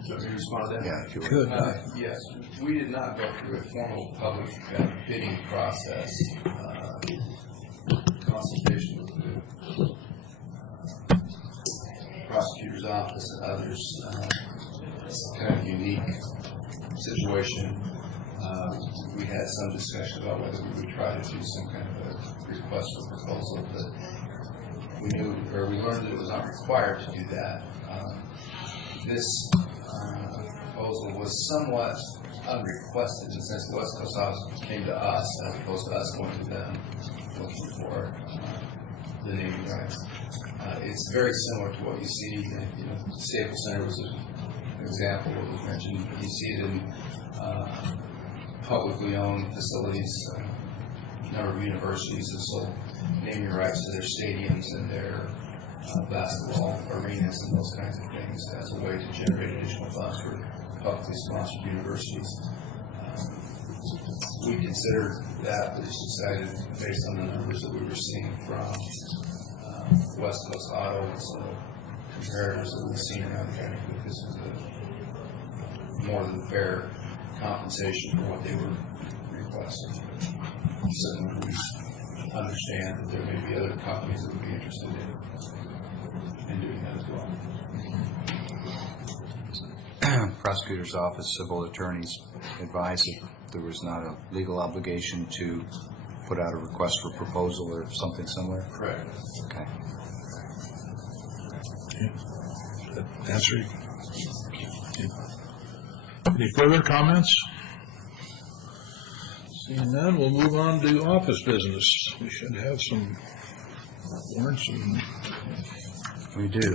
So you respond to that? Yeah, if you would. Yes, we did not go through a formal public bidding process, consultation with the prosecutor's office and others. It's kind of a unique situation. We had some discussion about whether we would try to do some kind of a request for proposal, but we learned that it was not required to do that. This proposal was somewhat unrequested in the sense the West Coast office came to us as opposed to us going to them looking for the naming rights. It's very similar to what you see in, Staples Center was an example that was mentioned. You see it in publicly owned facilities, a number of universities have sold naming rights to their stadiums and their basketball arenas and those kinds of things as a way to generate additional funds for publicly sponsored universities. We considered that, but just decided based on the numbers that we were seeing from West Coast Auto and some comparators that we've seen around the country, that this was a more than fair compensation for what they were requesting. Certainly we understand that there may be other companies that would be interested in doing that as well. Prosecutor's office, civil attorneys advised that there was not a legal obligation to put out a request for proposal or something similar? Correct. Okay. Answer. Any further comments? Seeing none, we'll move on to office business. We should have some warrants and... We do.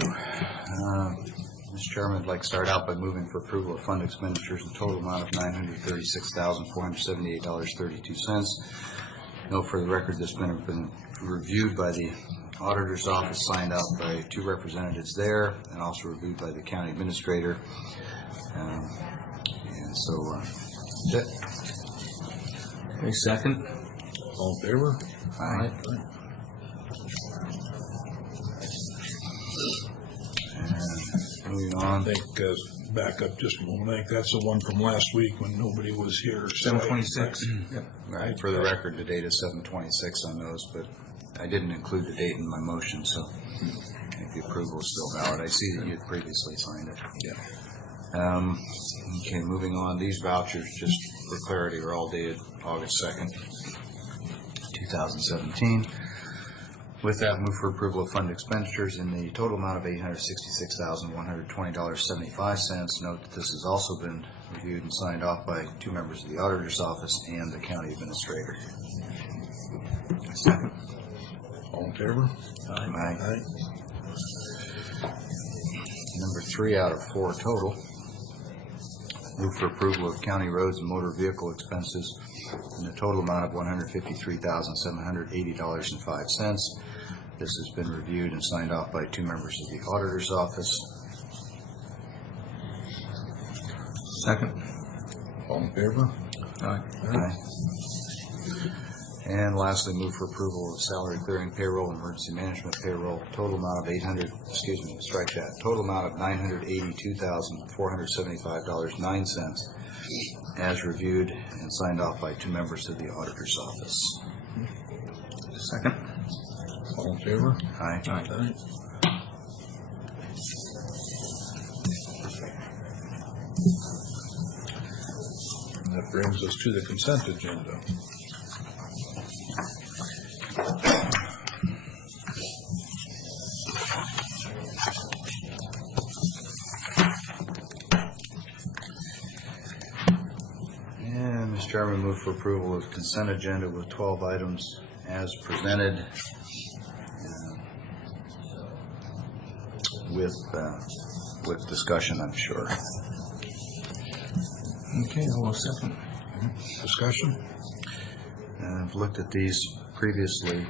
Mr. Chairman, I'd like to start out by moving for approval of fund expenditures in total amount of $936,478.32. Note for the record, this has been reviewed by the auditor's office, signed out by 2 representatives there, and also reviewed by the county administrator. And so, that's it. Okay, second. All in favor? Aye. Moving on. I think, back up just a moment, I think that's the one from last week when nobody was here. 7/26. Yep. Right, for the record, the date is 7/26 on those, but I didn't include the date in my motion, so I think the approval is still valid. I see that you had previously signed it. Yeah. Okay, moving on. These vouchers, just for clarity, are all dated August 2nd, 2017. With that, move for approval of fund expenditures in the total amount of $866,120.75. Note that this has also been reviewed and signed off by 2 members of the auditor's office and the county administrator. Second. All in favor? Aye. Number 3 out of 4 total. Move for approval of county roads and motor vehicle expenses in the total amount of $153,780.05. This has been reviewed and signed off by 2 members of the auditor's office. Second. All in favor? Aye. Aye. And lastly, move for approval of salary clearing payroll, emergency management payroll, total amount of total amount of $982,475.09 as reviewed and signed off by 2 members of the auditor's office. Second. All in favor? Aye. Aye. That brings us to the consent agenda. And, Mr. Chairman, move for approval of consent agenda with 12 items as presented with discussion, I'm sure. Okay, I'll second. Discussion? I've looked at these previously,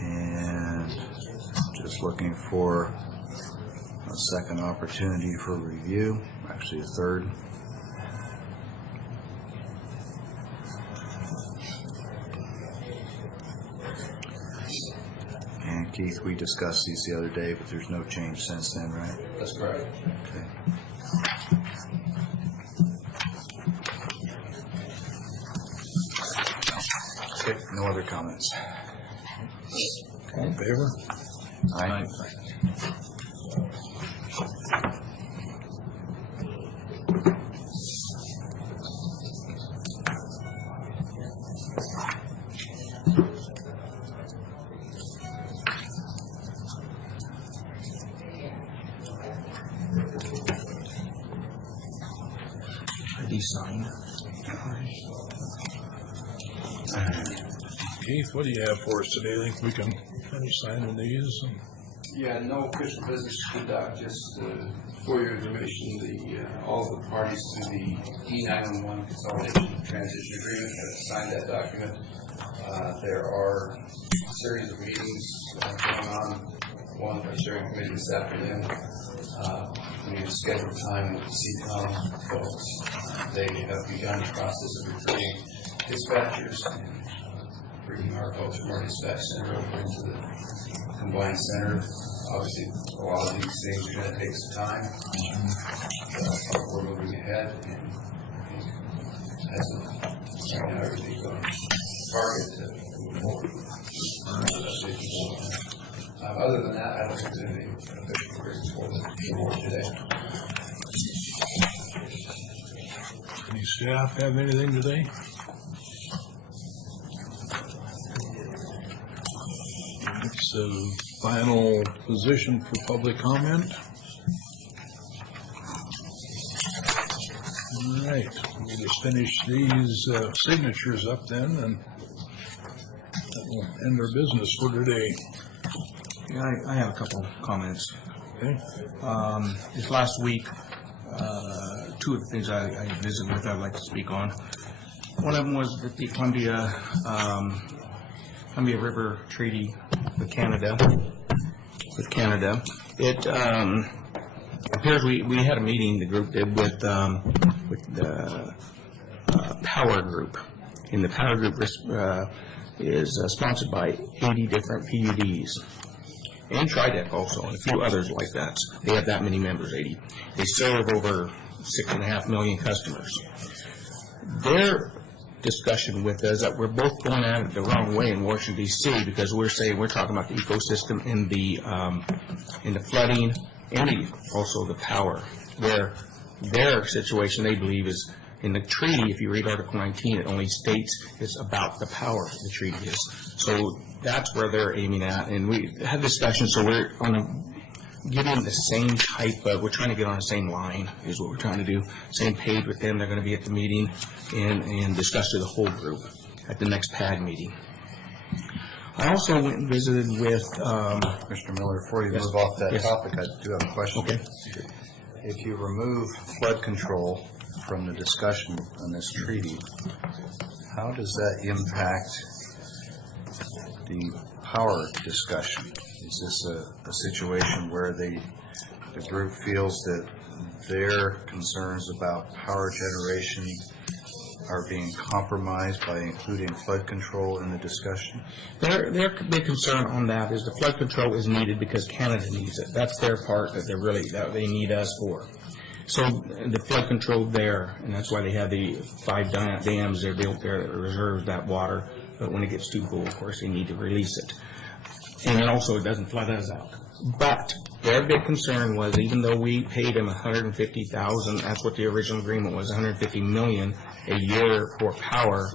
and just looking for a second opportunity for review, actually a third. And Keith, we discussed these the other day, but there's no change since then, right? That's correct. Okay. Okay, no other comments. All in favor? Aye. Are these signed? Keith, what do you have for us today? I think we can finish signing these. Yeah, no official business to conduct, just for your information, all the parties to the E911 Consolidation Transition Agreement have signed that document. There are a series of meetings going on, one for steering committee this afternoon. We have scheduled time with the CCOM folks. They have begun the process of recruiting dispatchers and bringing our folks from our dispatch center over into the combined center. Obviously, a lot of these things are going to take some time. But we're moving ahead, and as of right now, everything's on target to move forward. Other than that, I don't think there's any official reasons for the board today. Any staff have anything today? It's the final position for public comment. All right, we'll just finish these signatures up then, and that will end our business for today. Yeah, I have a couple comments. Okay. This last week, 2 of the things I visited with I'd like to speak on. One of them was that the Columbia River Treaty with Canada. It appears we had a meeting, the group did, with the Power Group. And the Power Group is sponsored by 80 different PUDs. And Tridec also, and a few others like that. They have that many members, 80. They serve over 6.5 million customers. Their discussion with us that we're both going at it the wrong way in Washington, D.C., because we're talking about the ecosystem in the flooding and also the power, where their situation, they believe, is In the treaty, if you read Article 19, it only states it's about the power the treaty is. So that's where they're aiming at, and we had discussion, so we're on a, getting the same type of, we're trying to get on the same line is what we're trying to do, same page with them. They're going to be at the meeting and discuss to the whole group at the next PAG meeting. I also went and visited with Mr. Miller, before you move off that topic, I do have a question. Okay. If you remove flood control from the discussion on this treaty, how does that impact the power discussion? Is this a situation where the group feels that their concerns about power generation are being compromised by including flood control in the discussion? Their big concern on that is the flood control is needed because Canada needs it. That's their part that they need us for. So the flood control there, and that's why they have the 5 dams they built there that reserve that water. But when it gets too full, of course, they need to release it. And then also it doesn't flood us out. But their big concern was, even though we paid them $150,000, that's what the original agreement was, $150 million a year for power.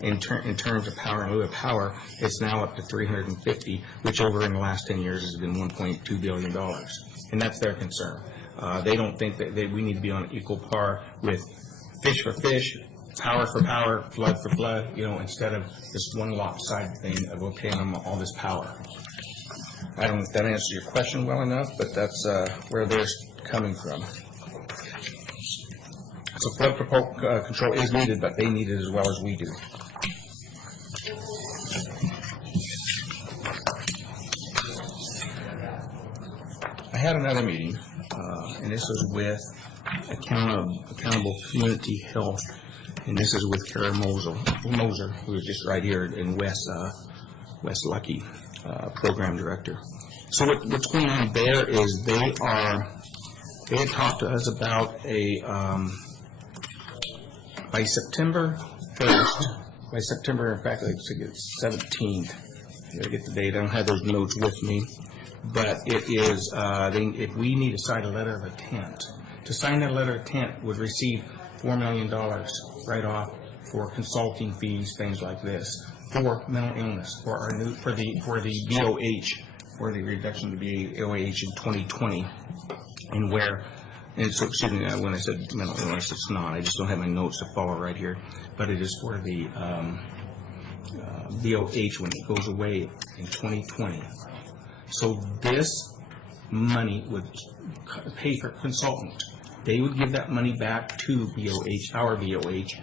In terms of power and lieu of power, it's now up to $350, which over in the last 10 years has been $1.2 billion. And that's their concern. They don't think that we need to be on equal par with fish for fish, power for power, flood for flood, instead of this one lopsided thing of paying them all this power. I don't know if that answers your question well enough, but that's where they're coming from. So flood control is needed, but they need it as well as we do. I had another meeting, and this was with Accountable Community Health, and this is with Kara Moser, who is just right here in West Lucky, Program Director. So what's going on there is they had talked to us about by September 1st, in fact, I think it's 17th, I gotta get the date, I don't have those notes with me, but it is, if we need to sign a letter of intent, to sign that letter of intent would receive $4 million right off for consulting fees, things like this, for mental illness, for the BOH, for the reduction of the BOH in 2020, and so, excuse me, when I said mental illness, it's not. I just don't have my notes to follow right here. But it is for the BOH when it goes away in 2020. So this money would pay for consultant. They would give that money back to BOH, our BOH.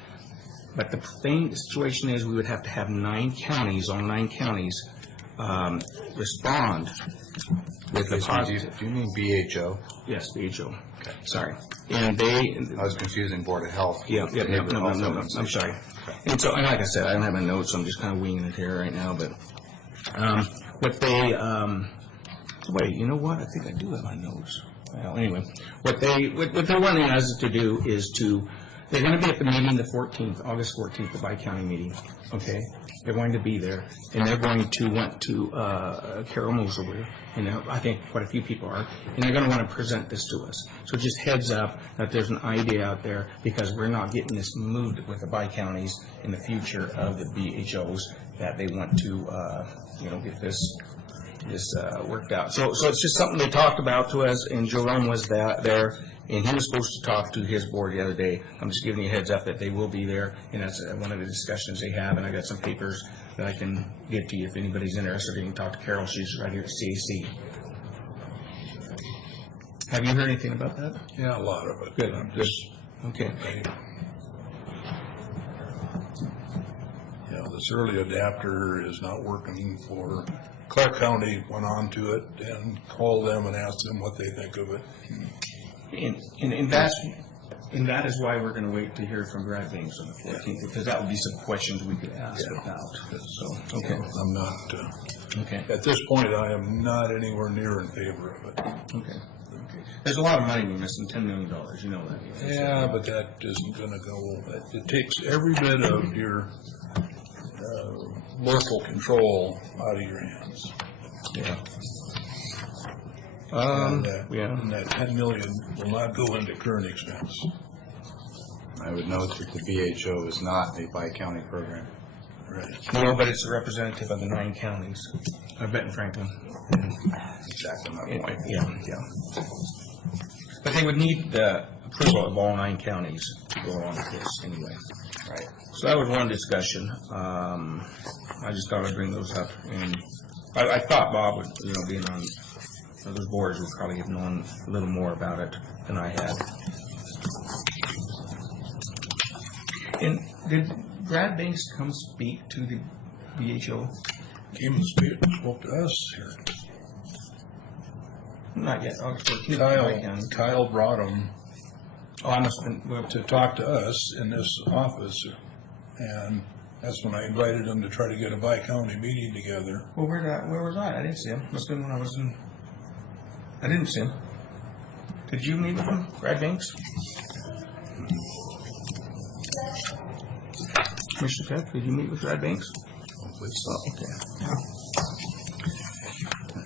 But the situation is we would have to have 9 counties respond with a positive. Do you mean BHO? Yes, BHO. Okay. Sorry. And I was confusing Board of Health. Yeah, no, I'm sorry. And so, like I said, I don't have my notes, so I'm just kind of winging it here right now, but what they, wait, you know what? I think I do have my notes. Well, anyway, what they're wanting us to do is they're going to be at the meeting the 14th, August 14th, the Bi-County meeting, okay? They're going to be there, and they're going to want to, Carol Moser, and I think quite a few people are, and they're going to want to present this to us. So just heads up that there's an idea out there, because we're not getting this moved with the Bi-Counties in the future of the BHOs, that they want to, get this worked out. So it's just something they talked about to us, and Jerome was there, and he was supposed to talk to his board the other day. I'm just giving you a heads up that they will be there, and that's one of the discussions they have, and I got some papers that I can get to you if anybody's interested. You can talk to Carol. She's right here at CAC. Have you heard anything about that? Yeah, a lot of it. Good. Okay. This early adapter is not working for Clark County. Went on to it and called them and asked them what they think of it. And that is why we're going to wait to hear from Brad Banks on the 14th, because that would be some questions we could ask about. So, okay. I'm not, okay. At this point, I am not anywhere near in favor of it. Okay. There's a lot of money we're missing, $10 million, you know that. Yeah, but that isn't going to go, it takes every bit of your local control out of your hands. Yeah. And that $10 million will not go into current expense. I would note that the BHO is not a bi-county program. Right. No, but it's a representative of the 9 counties, Benton, Franklin. Exactly. Anyway, yeah. But they would need the approval of all 9 counties to go along with this anyway. Right. So that was one discussion. I just thought I'd bring those up. And I thought Bob would, being on those boards, would probably have known a little more about it than I had. And did Brad Banks come speak to the BHO? Came and spoke to us here. Not yet. Kyle brought him I must have been to talk to us in this office, and that's when I invited him to try to get a bi-county meeting together. Well, where was I? I didn't see him. Must have been when I was in. I didn't see him. Did you meet with him, Brad Banks? Commissioner Peck, did you meet with Brad Banks? Hopefully so. Okay.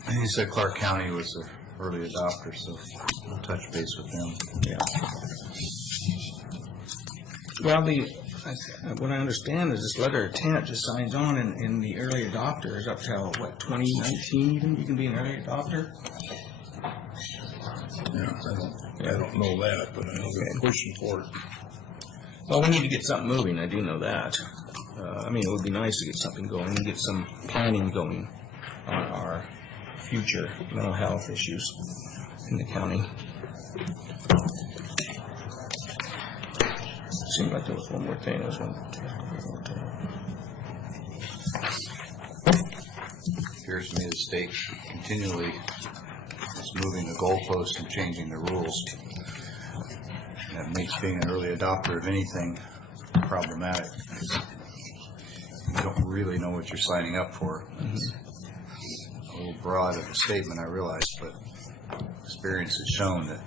And he said Clark County was the early adopter, so we'll touch base with them. Yeah. Well, what I understand is this letter of intent just signs on, and the early adopter is up till, 2019 even? You can be an early adopter? Yeah, I don't know that, but I know they're pushing for it. Well, we need to get something moving, I do know that. It would be nice to get something going and get some planning going on our future mental health issues in the county. Seemed like there was one more thing. Appears to me the state continually is moving the goalposts and changing the rules. That makes being an early adopter of anything problematic. You don't really know what you're signing up for. A little broad of a statement, I realize, but experience has shown that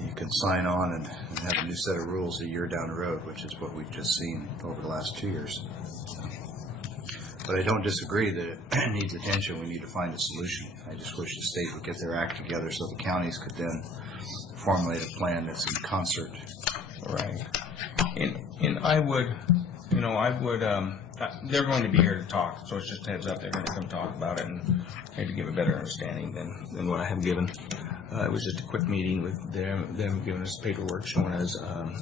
you can sign on and have a new set of rules a year down the road, which is what we've just seen over the last 2 years. But I don't disagree that it needs attention. We need to find a solution. I just wish the state would get their act together so the counties could then formulate a plan that's in concert. Right. And I would, they're going to be here to talk, so it's just a heads up, they're going to come talk about it and maybe give a better understanding than what I have given. It was just a quick meeting with them giving us paperwork showing us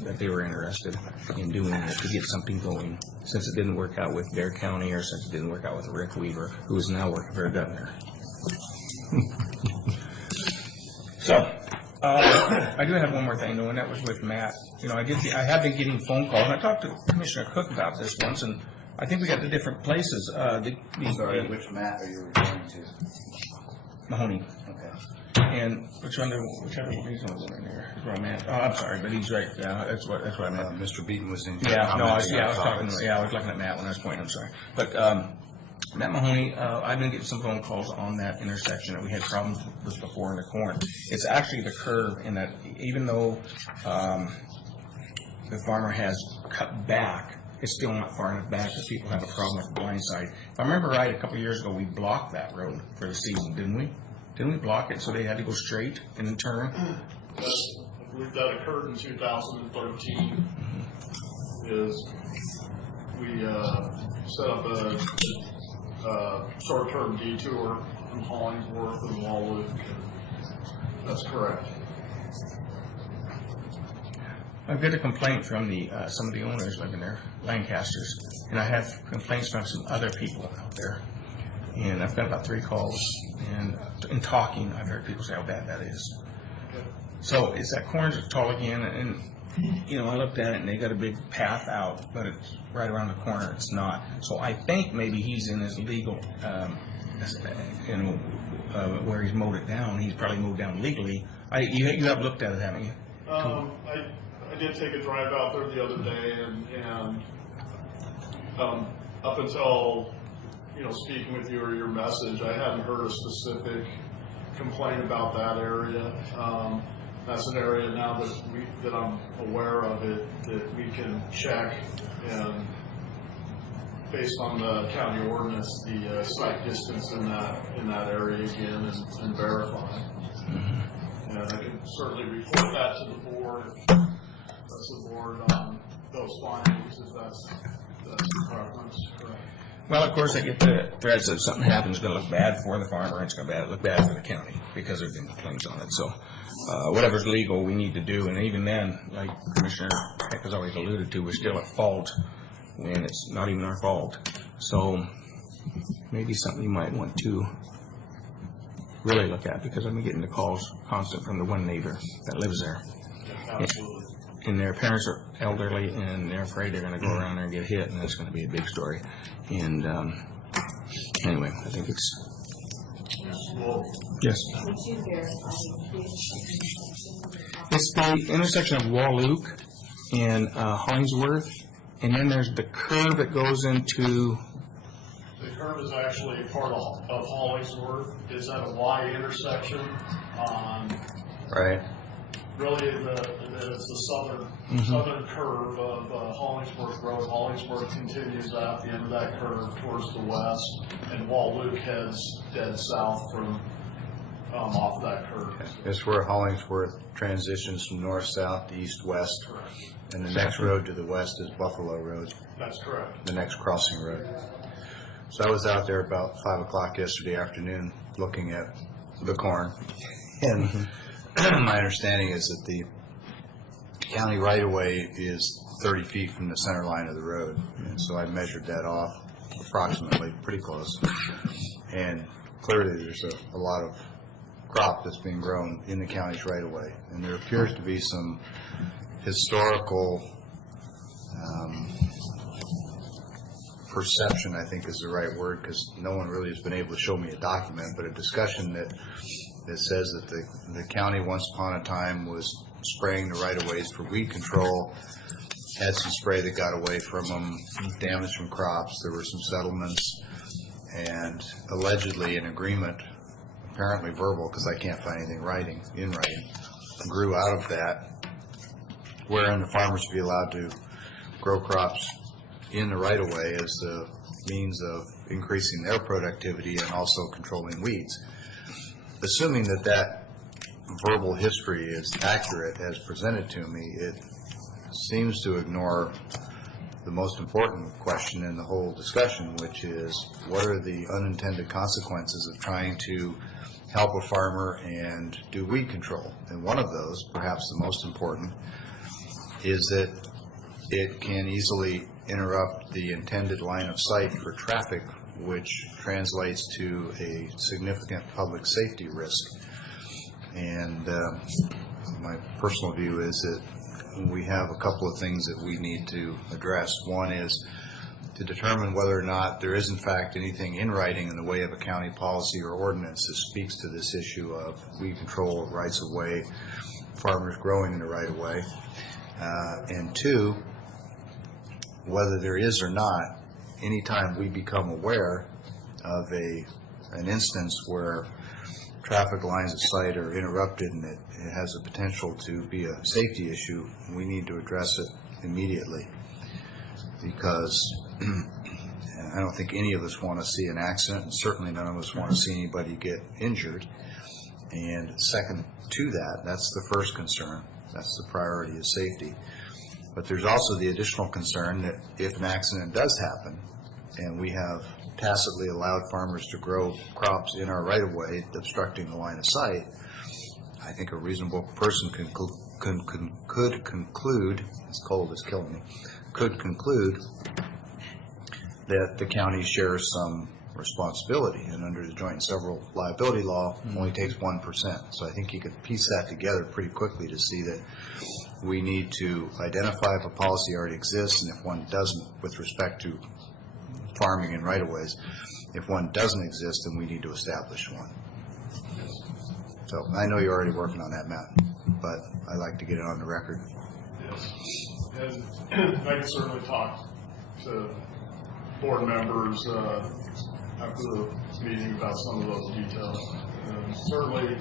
that they were interested in doing it to get something going, since it didn't work out with Dare County or since it didn't work out with Rick Weaver, who is now working for a governor. So, I do have one more thing, though, and that was with Matt. I have been getting phone calls, and I talked to Commissioner Cook about this once, and I think we got the different places. Sorry, which Matt are you referring to? Mahoney. Okay. And whichever reason was in there is where I'm at. Oh, I'm sorry, but he's right. Yeah, that's what I meant. Mr. Beaton was in. I was looking at Matt when I was pointing. I'm sorry, but Matt Mahoney, I've been getting some phone calls on that intersection that we had problems with before in the corn. It's actually the curve in that even though the farmer has cut back, it's still not far enough back that people have a problem with the blind side. If I remember right, a couple of years ago, we blocked that road for the season, didn't we? Didn't we block it so they had to go straight and then turn? I believe that occurred in 2013. Is we set up a short-term detour from Hollingsworth and Wallwood. That's correct. I've got a complaint from some of the owners living there, Lancasters, and I have complaints from some other people out there. And I've got about 3 calls, and in talking, I've heard people say how bad that is. So it's that corner's tall again, and I looked at it, and they got a big path out, but it's right around the corner. It's not. So I think maybe he's in his legal, where he's mowed it down. He's probably mowed down legally. You have looked at it, haven't you? I did take a drive out there the other day, and up until speaking with you or your message, I hadn't heard a specific complaint about that area. That's an area now that I'm aware of that we can check and based on the county ordinance, the site distance in that area again and verify. And I can certainly report that to the board the board on those findings, if that's the preference, correct? Well, of course, I get the threats that if something happens, it's going to look bad for the farmer, and it's going to look bad for the county, because there have been complaints on it. So whatever's legal, we need to do. And even then, like Commissioner Heck has always alluded to, we're still at fault when it's not even our fault. So maybe something you might want to really look at, because I've been getting the calls constant from the one neighbor that lives there. Absolutely. And their parents are elderly, and they're afraid they're going to go around there and get hit, and it's going to be a big story. And anyway, I think it's... Yes. Would you verify the intersection? It's the intersection of Walluke and Hollingsworth, and then there's the curve that goes into... The curve is actually part of Hollingsworth. It's at a Y intersection on... Right. Really, it's the southern curve of Hollingsworth Road. Hollingsworth continues out the end of that curve towards the west, and Walluke heads dead south from off that curve. It's where Hollingsworth transitions from north-south to east-west, and the next road to the west is Buffalo Road. That's correct. The next crossing road. So I was out there about 5 o'clock yesterday afternoon looking at the corn, and my understanding is that the county right-of-way is 30 feet from the center line of the road. And so I measured that off approximately, pretty close. And clearly there's a lot of crop that's being grown in the county's right-of-way. And there appears to be some historical perception, I think is the right word, because no one really has been able to show me a document, but a discussion that says that the county once upon a time was spraying the right-of-ways for weed control, had some spray that got away from them, damage from crops, there were some settlements, and allegedly an agreement, apparently verbal because I can't find anything in writing, grew out of that, wherein the farmers would be allowed to grow crops in the right-of-way as the means of increasing their productivity and also controlling weeds. Assuming that verbal history is accurate as presented to me, it seems to ignore the most important question in the whole discussion, which is what are the unintended consequences of trying to help a farmer and do weed control? And one of those, perhaps the most important, is that it can easily interrupt the intended line of sight for traffic, which translates to a significant public safety risk. And my personal view is that we have a couple of things that we need to address. One is to determine whether or not there is in fact anything in writing in the way of a county policy or ordinance that speaks to this issue of weed control, rights of way, farmers growing in the right of way. And two, whether there is or not, anytime we become aware of an instance where traffic lines of sight are interrupted and it has a potential to be a safety issue, we need to address it immediately, because I don't think any of us want to see an accident, and certainly none of us want to see anybody get injured. And second to that, that's the first concern. That's the priority, is safety. But there's also the additional concern that if an accident does happen and we have tacitly allowed farmers to grow crops in our right-of-way, obstructing the line of sight, I think a reasonable person could conclude, this cold is killing me, could conclude that the county shares some responsibility, and under the joint and several liability law, only takes 1%. So I think you could piece that together pretty quickly to see that we need to identify if a policy already exists, and if one doesn't, with respect to farming and right-of-ways, if one doesn't exist, then we need to establish one. So I know you're already working on that, Matt, but I'd like to get it on the record. Yes, and I can certainly talk to board members after the meeting about some of those details. And certainly,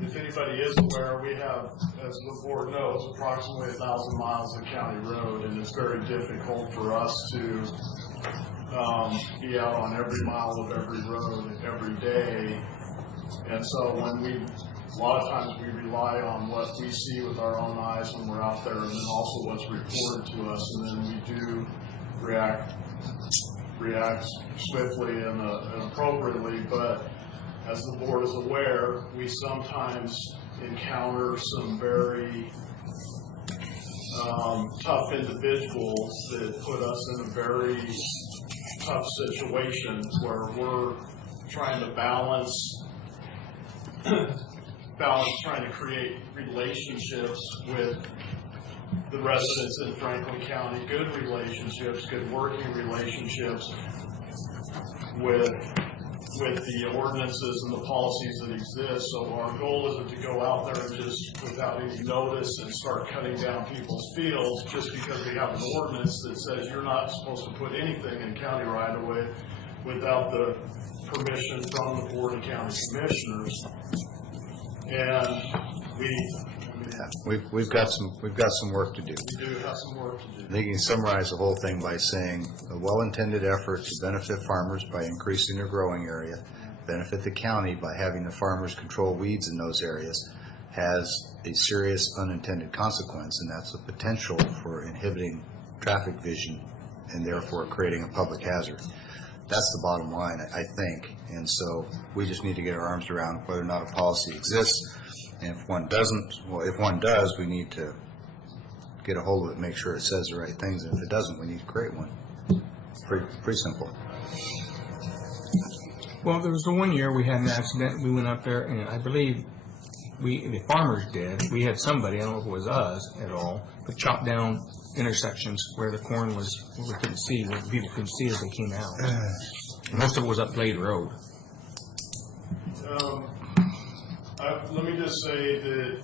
if anybody is aware, we have, as the board knows, approximately 1,000 miles of county road, and it's very difficult for us to be out on every mile of every road every day. And so when we a lot of times we rely on what we see with our own eyes when we're out there, and then also what's reported to us, and then we do react swiftly and appropriately. But as the board is aware, we sometimes encounter some very tough individuals that put us in a very tough situation where we're trying to balance trying to create relationships with the residents in Franklin County, good relationships, good working relationships with the ordinances and the policies that exist. So our goal isn't to go out there and just without any notice and start cutting down people's fields just because we have an ordinance that says you're not supposed to put anything in county right of way without the permission from the Board of County Commissioners. And we've got some work to do. We do have some work to do. I think you can summarize the whole thing by saying a well-intended effort to benefit farmers by increasing their growing area, benefit the county by having the farmers control weeds in those areas, has a serious unintended consequence, and that's the potential for inhibiting traffic vision and therefore creating a public hazard. That's the bottom line, I think. And so we just need to get our arms around whether or not a policy exists. And if one doesn't, well, if one does, we need to get a hold of it, make sure it says the right things. And if it doesn't, we need to create one. Pretty simple. Well, there was the one year we had an accident. We went up there, and I believe the farmers did. We had somebody, I don't know if it was us at all, but chopped down intersections where the corn was, where we couldn't see, where people couldn't see as they came out. Most of it was up Glade Road. Let me just say that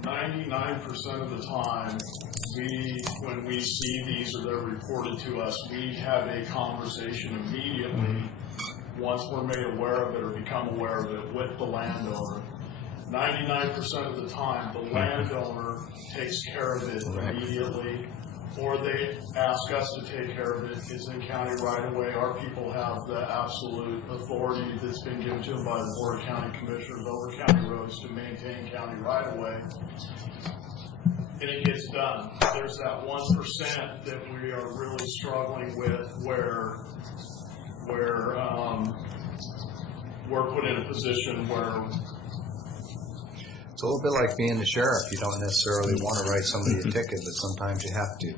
99% of the time, when we see these or they're reported to us, we have a conversation immediately once we're made aware of it or become aware of it with the landowner. 99% of the time, the landowner takes care of it immediately, or they ask us to take care of it. It's in county right of way. Our people have the absolute authority that's been given to them by the Board of County Commissioners over county roads to maintain county right of way. And it gets done. There's that 1% that we are really struggling with where we're put in a position where it's a little bit like being the sheriff. You don't necessarily want to write somebody a ticket, but sometimes you have to.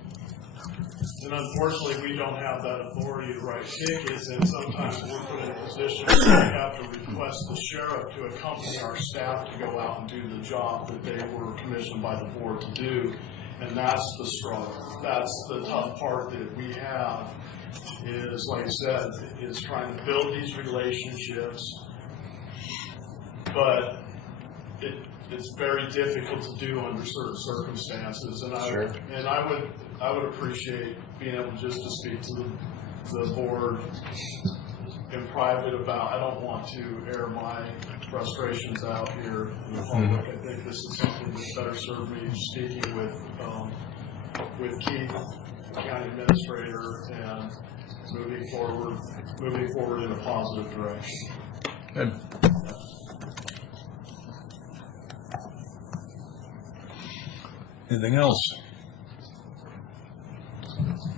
And unfortunately, we don't have that authority to write tickets, and sometimes we're put in a position where we have to request the sheriff to accompany our staff to go out and do the job that they were commissioned by the board to do. And that's the struggle. That's the tough part that we have is, like I said, is trying to build these relationships, but it's very difficult to do under certain circumstances, and I would appreciate being able just to speak to the board in private about. I don't want to air my frustrations out here in the public. I think this is something that better serve me speaking with Keith, the county administrator, and moving forward in a positive direction. Good. Anything else?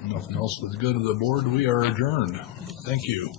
Nothing else for the good of the board. We are adjourned. Thank you.